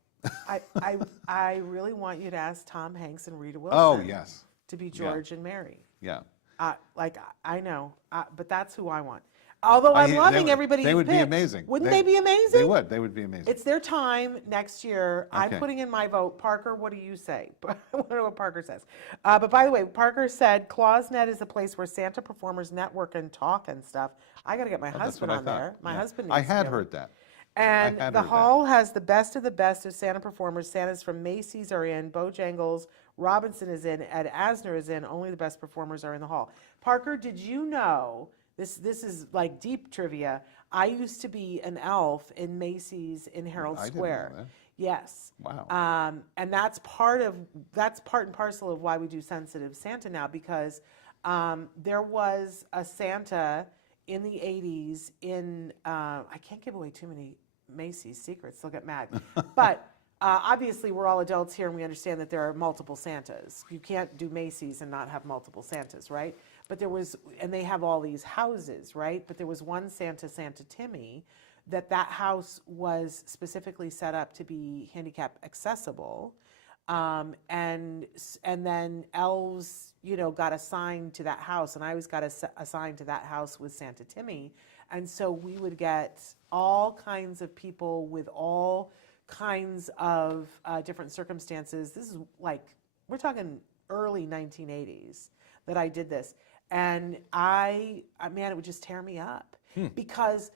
I really want you to ask Tom Hanks and Rita Wilson. Oh, yes. To be George and Mary. Yeah. I know, but that's who I want. Although I'm loving everybody's They would be picks. amazing. Wouldn't they be amazing? They would. They would be amazing. It's their time next year. I'm Okay. putting in my vote. Parker, what do you say? I want to know what Parker says. But by the way, Parker said ClawsNet is a place where Santa performers network and talk and stuff. I got to get my That's husband what I on thought. there. My Yeah. husband I needs to had go. heard that. And had the heard that. hall has the best of Santa performers. Santas from Macy's are in, Bojangles, Robinson is in, Ed Asner is in. Only the best performers are in the hall. Parker, did you know, this is like deep trivia, I used to be an elf in Macy's in Herald I didn't know Square. that. Yes. Wow. And that's part and parcel of why we do Sensitive Santa now, because there was a Santa in the 80s in, I can't give away too many Macy's secrets, they'll get mad. But obviously we're all adults here and we understand that there are multiple Santas. You can't do Macy's and not have multiple Santas, right? But there was, and they have all these houses, right? But there was one Santa, Santa Timmy, that house was specifically set up to be handicap accessible. And then elves, got assigned to that house, and I always got assigned to that house with Santa Timmy. And so we would get all kinds of people with all kinds of different circumstances. This is we're talking early 1980s that I did this. And man, it would just tear me up because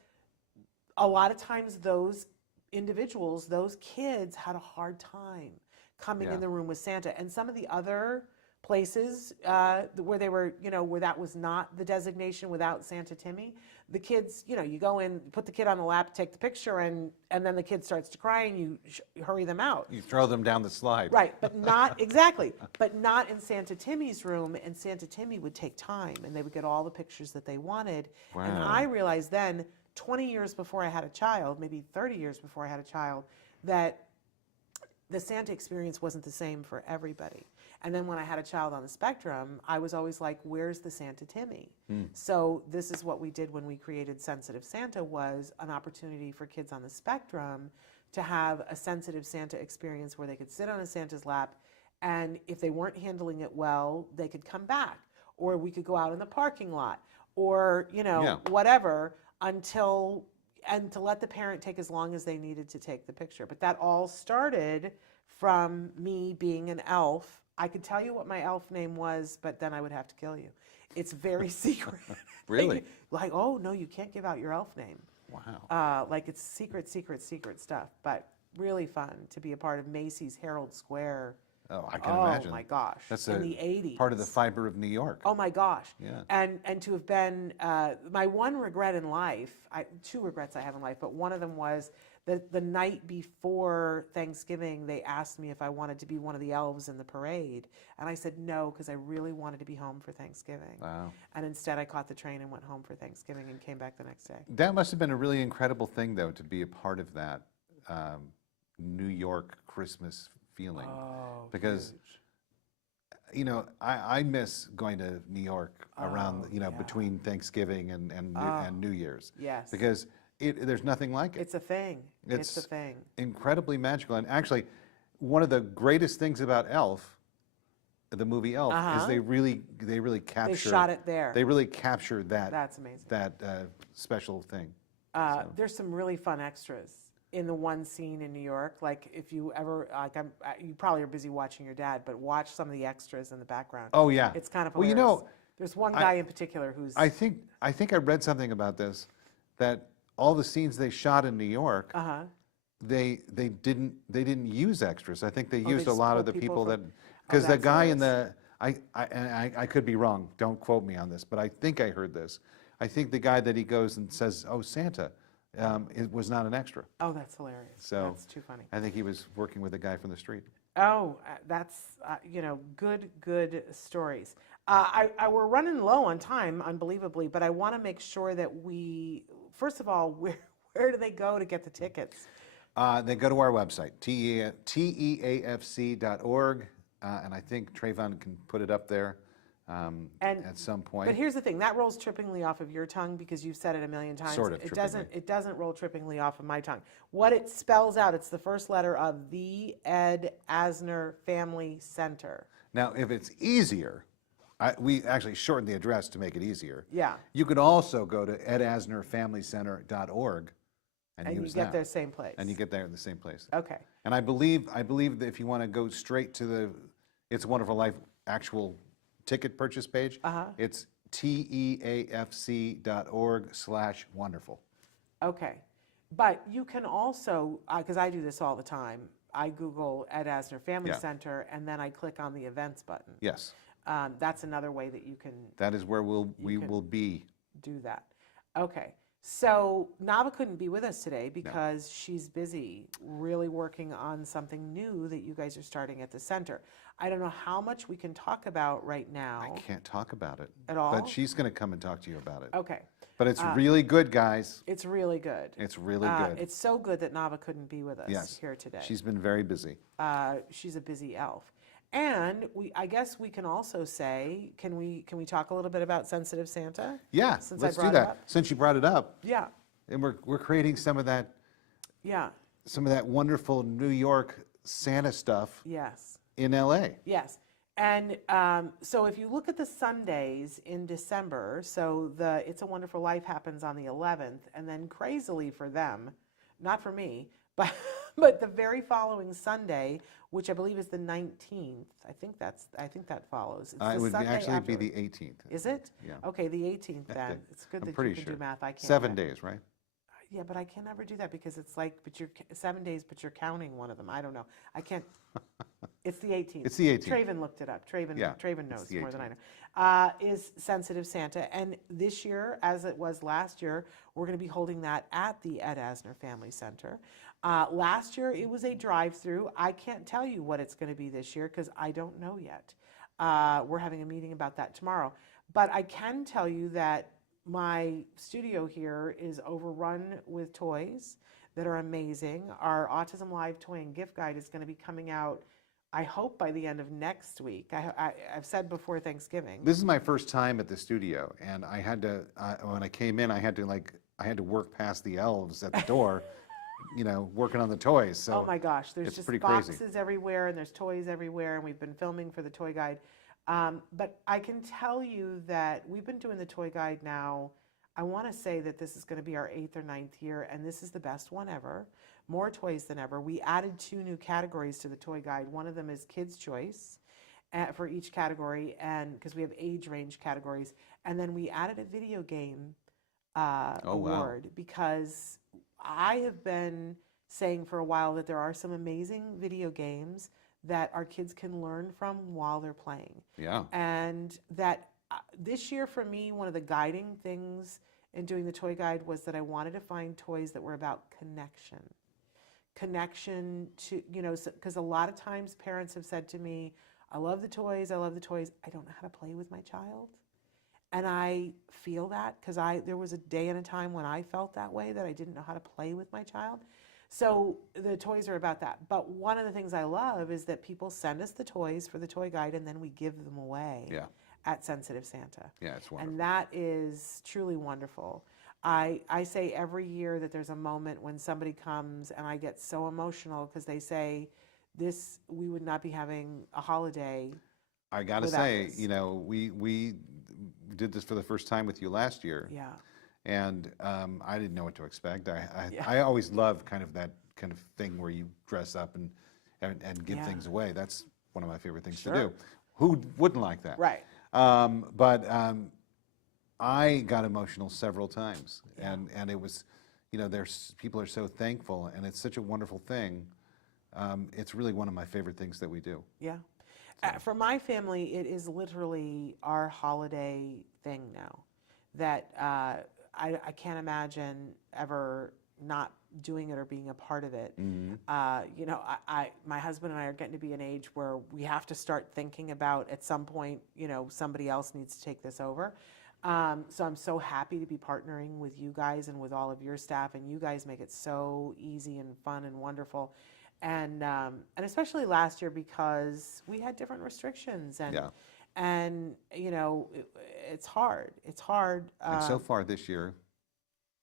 a lot of times those individuals, those kids had a hard time coming in the room with Santa. And some of the other places where they were, where that was not the designation without Santa Timmy, the kids, you go in, put the kid on the lap, take the picture, and then the kid starts to cry and you hurry them out. You throw them down the slide. Right, but not, exactly, but not in Santa Timmy's room, and Santa Timmy would take time and they would get all the pictures that they wanted. Wow. And I realized then, 20 years before I had a child, maybe 30 years before I had a child, that the Santa experience wasn't the same for everybody. And then when I had a child on the spectrum, I was always like, where's the Santa Timmy? So this is what we did when we created Sensitive Santa, was an opportunity for kids on the spectrum to have a sensitive Santa experience where they could sit on a Santa's lap, and if they weren't handling it well, they could come back, or we could go out in the parking lot, or whatever, and to let the parent take as long as they needed to take the picture. But that all started from me being an elf. I could tell you what my elf name was, but then I would have to kill you. It's very secret. Really? Like, oh no, you can't give out your elf name. Wow. It's secret stuff, but really fun to be a part of Macy's Herald Square. Oh, I can imagine. Oh my gosh. That's in the 80s. part of the fiber of New York. Oh my gosh. Yeah. And to have been, my one regret in life, two regrets I have in life, but one of them was that the night before Thanksgiving, they asked me if I wanted to be one of the elves in the parade. And I said no, because I really wanted to be home for Thanksgiving. Wow. And instead I caught the train and went home for Thanksgiving and came back the next day. That must have been a really incredible thing, though, to be a part of that. New York Christmas feeling. Oh, Because, huge. I miss going to New York around, yeah. between Thanksgiving and New Year's. Yes. Because there's nothing like it. It's a thing. It's a thing. Incredibly magical. And actually, one of the greatest things about Elf, the movie Elf, is they really capture. They shot it there. They really capture that. That's amazing. That special thing. There's some really fun extras in the one scene in New York. Like if you ever, you probably are busy watching your dad, but watch some of the extras in the background. Oh yeah. It's kind of Well, hilarious. There's one guy in particular who's. I think I read something about this, that all the scenes they shot in New York, they didn't use extras. I think they used a just lot pulled of the people people from- that, because the that's guy in hilarious. I could be wrong. Don't quote me on this, but I think I heard this. I think the guy that he goes and says, "Oh, Santa," it was not an extra. Oh, that's hilarious. So That's too funny. I think he was working with a guy from the street. Oh, that's, good stories. We're running low on time, unbelievably, but I want to make sure that first of all, where do they go to get the tickets? They go to our website, teafc.org, and I think Trayvon can put it up there at some point. But here's the thing, that rolls trippingly off of your tongue because you've said it a million times. Sort of It trippingly. doesn't roll trippingly off of my tongue. What it spells out, it's the first letter of the Ed Asner Family Center. Now, if it's easier, we actually shortened the address to make it easier. Yeah. You could also go to edasnerfamilycenter.org and And you use get that. there same place. And you get there in the same place. Okay. And I believe that if you want to go straight to the It's a Wonderful Life actual ticket purchase page, it's teafc.org/wonderful. Okay. But you can also, because I do this all the time, I Google Ed Asner Family Center and then I click on the events button. Yes. That's another way that you can That is where we will be. do that. Okay. So Nava couldn't be with us today because she's busy really working on something new that you guys are starting at the center. I don't know how much we can talk about right now. I can't talk about it. At all? But she's going to come and talk to you about it. Okay. But it's really good, guys. It's really good. It's really good. It's so good that Nava couldn't be with us here today. She's been very busy. She's a busy elf. And I guess we can also say, can we talk a little bit about Sensitive Santa? Yeah, Since I let's do brought it that. up? Since you brought it up, Yeah. and we're creating some of that Yeah. wonderful New York Santa stuff Yes. in LA. Yes. And so if you look at the Sundays in December, so the It's a Wonderful Life happens on the 11th, and then crazily for them, not for me, but the very following Sunday, which I believe is the 19th, I think that follows. It's It the would Sunday actually be after. the 18th. Is it? Yeah. Okay, the 18th then. It's good I'm that pretty you can sure. do math. I can't. 7 do that. days, right? Yeah, but I can never do that because it's like, but you're 7 days, but you're counting one of them. I don't know. I can't. It's the 18th. It's the 18th. Traven looked it up. Traven knows the more than I 18th. know. Is Sensitive Santa. And this year, as it was last year, we're going to be holding that at the Ed Asner Family Center. Last year, it was a drive-through. I can't tell you what it's going to be this year because I don't know yet. We're having a meeting about that tomorrow. But I can tell you that my studio here is overrun with toys that are amazing. Our Autism Live Toy and Gift Guide is going to be coming out, I hope, by the end of next week. I've said before Thanksgiving. This is my first time at the studio, and I had to when I came in, I had to work past the elves at the door, working on the toys. So oh my gosh, there's it's just pretty boxes crazy. everywhere and there's toys everywhere, and we've been filming for the toy guide. But I can tell you that we've been doing the toy guide now. I want to say that this is going to be our 8th or 9th year, and this is the best one ever. More toys than ever. We added 2 new categories to the toy guide. One of them is Kids' Choice for each category, and because we have age range categories. And then we added a video game award because I have been saying for a while that there are some amazing video games that our kids can learn from while they're playing. Yeah. And that this year for me, one of the guiding things in doing the toy guide was that I wanted to find toys that were about connection to, because a lot of times parents have said to me, I love the toys, I don't know how to play with my child. And I feel that because there was a day and a time when I felt that way, that I didn't know how to play with my child. So the toys are about that. But one of the things I love is that people send us the toys for the toy guide, and then we give them away Yeah. at Sensitive Santa. Yeah, it's wonderful. And that is truly wonderful. I say every year that there's a moment when somebody comes and I get so emotional because they say, we would not be having a holiday. I got to without say, this. we did this for the first time with you last year. Yeah. And I didn't know what to expect. Yeah. I always love kind of that kind of thing where you dress up and give Yeah. things away. That's one of my favorite things to Sure. do. Who wouldn't like that? Right. But I got emotional several times, Yeah. and it was, there's people are so thankful, and it's such a wonderful thing. It's really one of my favorite things that we do. Yeah. For my family, it is literally our holiday thing now. That I can't imagine ever not doing it or being a part of it. My husband and I are getting to be an age where we have to start thinking about at some point, somebody else needs to take this over. So I'm so happy to be partnering with you guys and with all of your staff, and you guys make it so easy and fun and wonderful. And especially last year because we had different restrictions and Yeah. and it's hard. It's hard. And so far this year,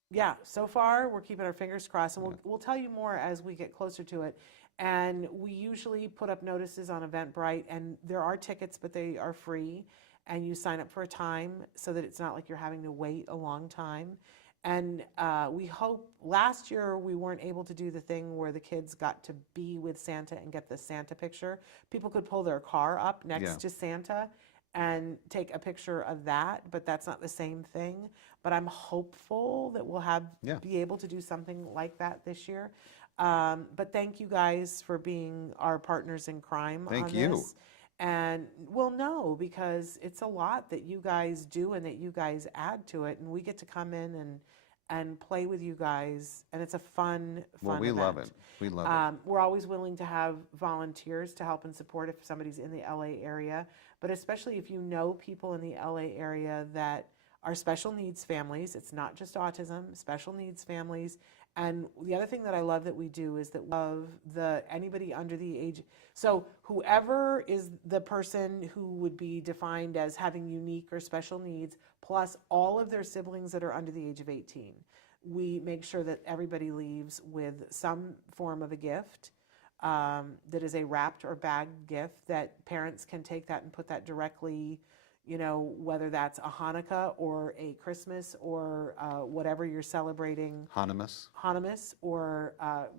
Yeah, so far we're keeping our fingers crossed, and we'll tell you more as we get closer to it. And we usually put up notices on Eventbrite, and there are tickets, but they are free, and you sign up for a time so that it's not like you're having to wait a long time. And we hope, last year we weren't able to do the thing where the kids got to be with Santa and get the Santa picture. People could pull their car up next Yeah. to Santa and take a picture of that, but that's not the same thing. But I'm hopeful that we'll Yeah. be able to do something like that this year. But thank you guys for being our partners in crime Thank on you. this. And we'll know because it's a lot that you guys do and that you guys add to it, and we get to come in and play with you guys, and it's a fun well, we event. love it. We love it. We're always willing to have volunteers to help and support if somebody's in the LA area, but especially if you know people in the LA area that are special needs families. It's not just autism, special needs families. And the other thing that I love that we do is that we love anybody under the age. So whoever is the person who would be defined as having unique or special needs, plus all of their siblings that are under the age of 18. We make sure that everybody leaves with some form of a gift that is a wrapped or bagged gift that parents can take that and put that directly, whether that's a Hanukkah or a Christmas or whatever you're celebrating. Hanumas. Or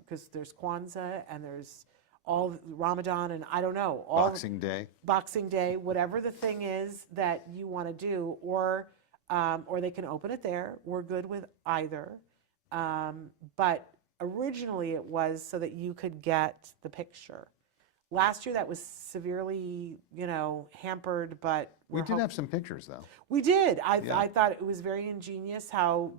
because there's Kwanzaa and there's all Ramadan and I don't know. Boxing Day. Whatever the thing is that you want to do, or they can open it there. We're good with either. But originally it was so that you could get the picture. Last year that was severely, hampered, but We did have some pictures, though. we did. Yeah. I thought it was very ingenious how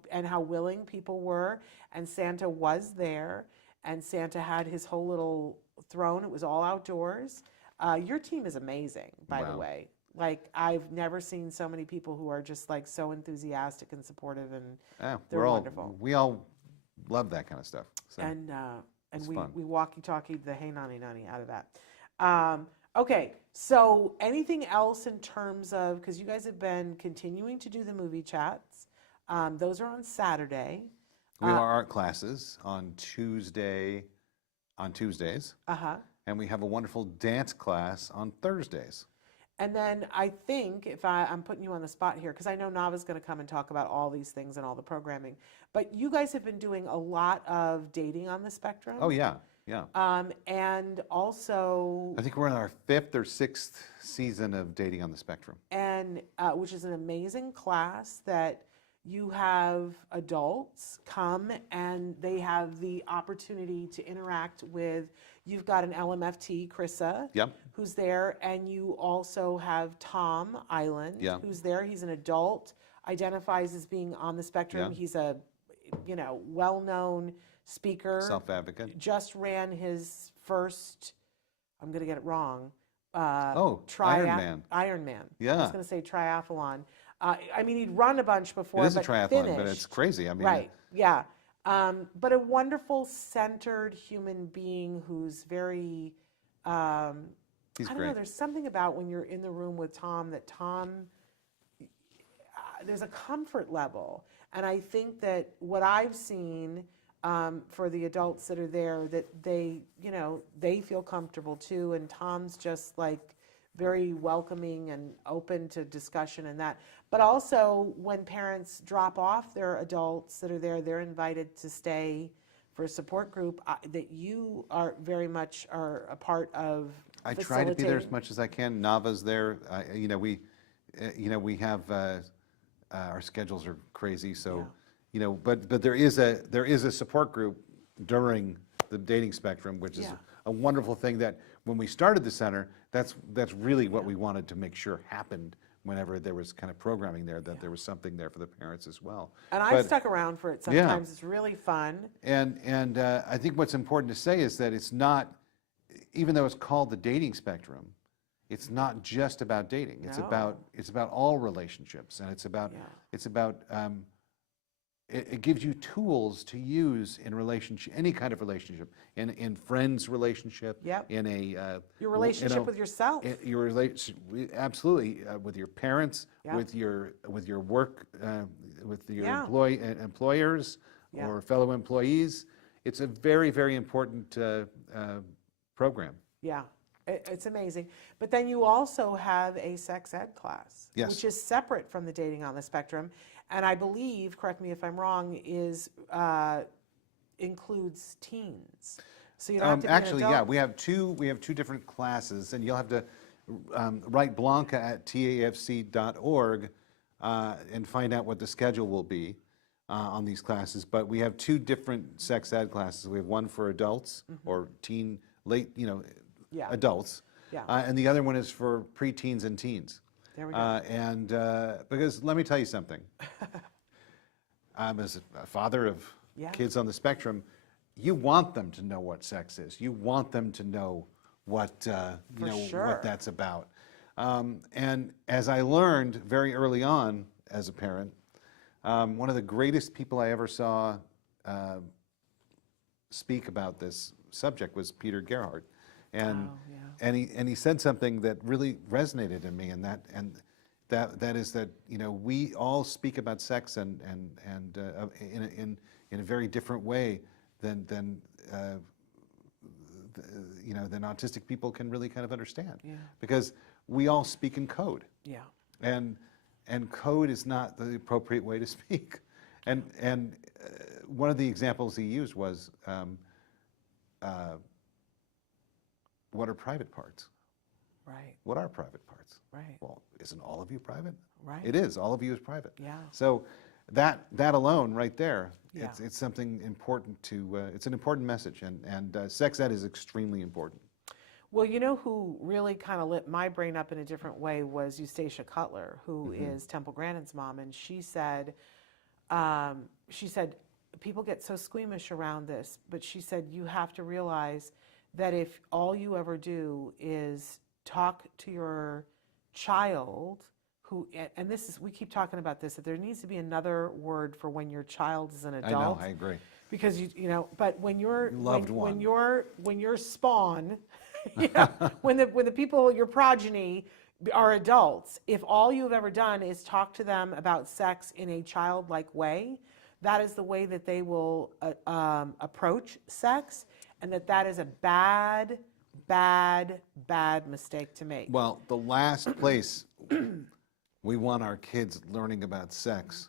willing people were, and Santa was there, and Santa had his whole little throne. It was all outdoors. Your team is amazing, by the Wow. way. Like, I've never seen so many people who are just like so enthusiastic and supportive, and they're wonderful. We all love that kind of stuff. So. And it's we fun. walkie-talkied the hey nani nani out of that. Okay, so anything else in terms of, because you guys have been continuing to do the movie chats. Those are on Saturday. We have our art classes on Tuesdays, Uh-huh. and we have a wonderful dance class on Thursdays. And then I think, if I'm putting you on the spot here, because I know Nava's going to come and talk about all these things and all the programming, but you guys have been doing a lot of dating on the spectrum. Oh, yeah. And also, I think we're in our 5th or 6th season of Dating on the Spectrum. and which is an amazing class that you have adults come and they have the opportunity to interact with. You've got an LMFT, Krissa, Yep. who's there, and you also have Tom Island, Yeah. who's there. He's an adult, identifies as being on the spectrum. Yeah. He's a, well-known speaker. Self-advocate. Just ran his first, I'm going to get it wrong. Ironman. Ironman. Yeah. I was going to say triathlon. He'd run a bunch before, It is a but triathlon, finished. but it's crazy. Right. Yeah. But a wonderful, centered human being who's very, He's I don't great. know, there's something about when you're in the room with Tom that there's a comfort level. And I think that what I've seen for the adults that are there, that they, they feel comfortable too. And Tom's just like very welcoming and open to discussion and that. But also when parents drop off their adults that are there, they're invited to stay for a support group that you are very much are a part of. I try to be there as much as I can. Nava's there. We have our schedules are crazy, so but there is a support group during the dating spectrum, which is a wonderful thing. That when we started the center, that's really what we wanted to make sure happened. Whenever there was kind of programming there, that there was something there for the parents as well. And I've stuck around for it sometimes. It's really fun. And I think what's important to say is that it's not, even though it's called the dating spectrum, it's not just about dating. It's about all relationships, and it gives you tools to use in relationship, any kind of relationship, in friends relationship, in a your relationship with yourself, absolutely, with your parents, with your work, with your employers or fellow employees. It's a very, very important program. Yeah. It's amazing. But then you also have a sex ed class, which is separate from the dating on the spectrum. And I believe, correct me if I'm wrong, includes teens. So you don't have to be actually, an adult. we have two different classes, and you'll have to write Blanca at taafc.org and find out what the schedule will be on these classes. But we have two different sex ed classes. We have one for adults or adults, and the other one is for preteens and teens. There we go. Because let me tell you something. I'm as a father of kids on the spectrum. You want them to know what sex is. You want them to know what what that's about. And as I learned very early on as a parent, one of the greatest people I ever saw speak about this subject was Peter Gerhardt. And he said something that really resonated in me, and that is that we all speak about sex and in a very different way than autistic people can really kind of understand, because we all speak in code. And code is not the appropriate way to speak. And one of the examples he used was. What are private parts? Right. What are private parts? Right. Well, isn't all of you private? Right. It is. All of you is private. Yeah. So that alone, right there, it's something important to. It's an important message, and sex ed is extremely important. Well, who really kind of lit my brain up in a different way was Eustacia Cutler, who is Temple Grandin's mom, and she said, people get so squeamish around this, but she said you have to realize that if all you ever do is talk to your child and we keep talking about this, that there needs to be another word for when your child is an adult. I know, I agree. Because but when you're loved one. when your spawn, when the people, your progeny are adults, if all you've ever done is talk to them about sex in a childlike way, that is the way that they will approach sex. And that is a bad, bad, bad mistake to make. Well, the last place we want our kids learning about sex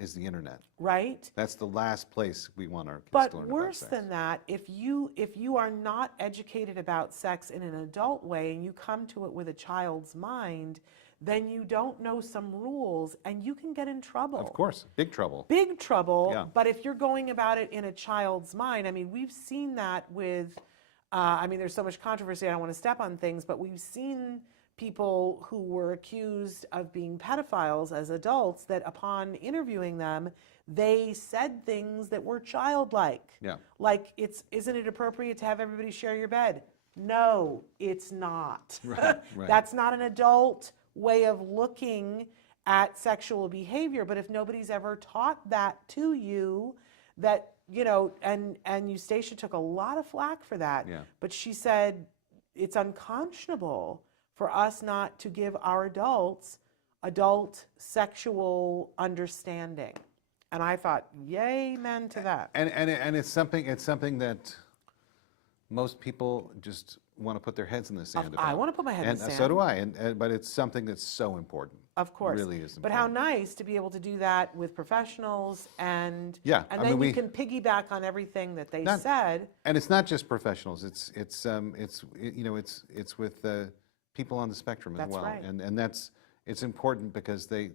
is the internet. Right? That's the last place we want our kids to learn about sex. But worse than that, if you are not educated about sex in an adult way and you come to it with a child's mind, then you don't know some rules and you can get in trouble. Of course, big trouble. Big trouble, but if you're going about it in a child's mind, we've seen that with, there's so much controversy, I don't want to step on things, but we've seen people who were accused of being pedophiles as adults that upon interviewing them, they said things that were childlike. Yeah. Like, isn't it appropriate to have everybody share your bed? No, it's not. Right. That's not an adult way of looking at sexual behavior. But if nobody's ever taught that to you, that, you know, and Eustacia took a lot of flack for that. Yeah. But she said it's unconscionable for us not to give our adults adult sexual understanding. And I thought, yay, amen to that. And it's something that most people just want to put their heads in the sand about. I want to put my head in the sand. So do I. But it's something that's so important. Of course. It really is important. But how nice to be able to do that with professionals and Yeah, and I then mean, you can piggyback on everything that they said. And it's not just professionals. It's with people on the spectrum as well. Right. And it's important because they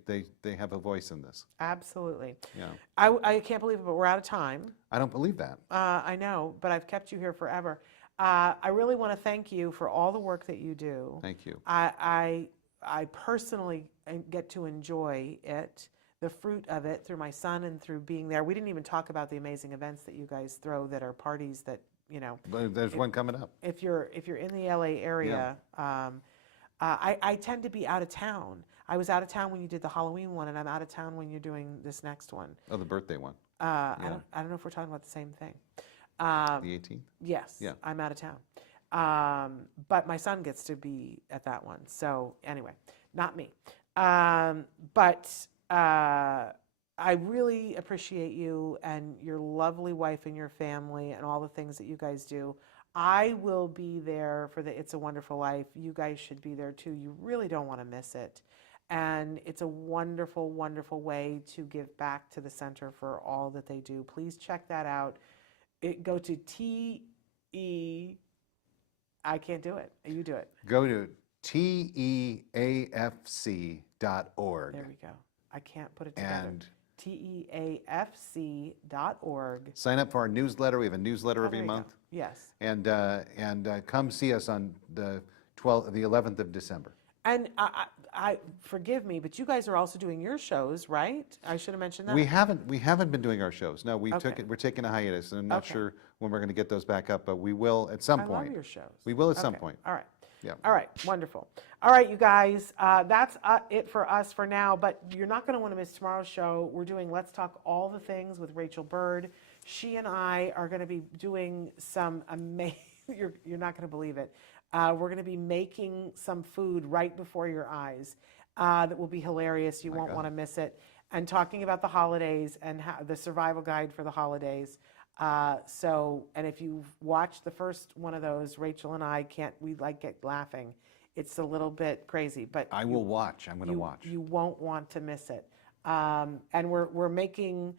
have a voice in this. Absolutely. Yeah. I can't believe it, but we're out of time. I don't believe that. I know, but I've kept you here forever. I really want to thank you for all the work that you do. Thank you. I personally get to enjoy it, the fruit of it, through my son and through being there. We didn't even talk about the amazing events that you guys throw that are parties that, you know. But there's one coming up. If you're in the LA area, I tend to be out of town. I was out of town when you did the Halloween one, and I'm out of town when you're doing this next one. Oh, the birthday one. I don't know if we're talking about the same thing. The 18th? Yes, Yeah. I'm out of town. But my son gets to be at that one. So anyway, not me. But I really appreciate you and your lovely wife and your family and all the things that you guys do. I will be there for the It's a Wonderful Life. You guys should be there too. You really don't want to miss it. And it's a wonderful, wonderful way to give back to the center for all that they do. Please check that out. Go to I can't do it. You do it. Go to teafc.org. There we go. I can't put it together. And teafc.org. sign up for our newsletter. We have a newsletter every There you go. month. Yes. And come see us on the 11th of December. And I forgive me, but you guys are also doing your shows, right? I should have mentioned that. We haven't been doing our shows. No, Okay. We're taking a hiatus, and I'm not Okay. sure when we're going to get those back up, but we will at some I point. love your shows. We will at some Okay. point. All right. Yeah. All right. Wonderful. All right, you guys. That's it for us for now, but you're not going to want to miss tomorrow's show. We're doing Let's Talk All the Things with Rachel Bird. She and I are going to be doing some amazing, you're not going to believe it. We're going to be making some food right before your eyes that will be hilarious. You won't want to miss it. And talking about the holidays and the survival guide for the holidays. And if you've watched the first one of those, Rachel and I get laughing. It's a little bit crazy, but I will watch. I'm going to watch. You won't want to miss it. And we're making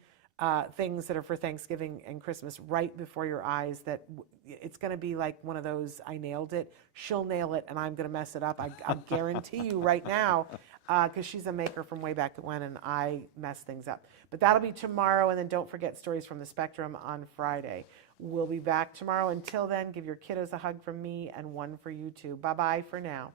things that are for Thanksgiving and Christmas right before your eyes. That it's going to be like one of those. I nailed it. She'll nail it, and I'm going to mess it up. I'll guarantee you right now, because she's a maker from way back when, and I mess things up. But that'll be tomorrow, and then don't forget Stories from the Spectrum on Friday. We'll be back tomorrow. Until then, give your kiddos a hug from me and one for you too. Bye-bye for now.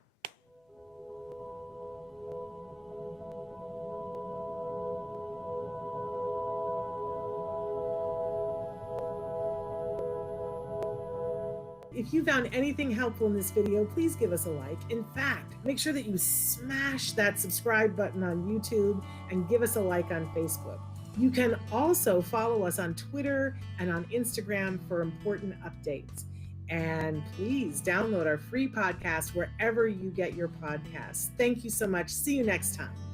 If you found anything helpful in this video, please give us a like. In fact, make sure that you smash that subscribe button on YouTube and give us a like on Facebook. You can also follow us on Twitter and on Instagram for important updates. And please download our free podcast wherever you get your podcasts. Thank you so much. See you next time.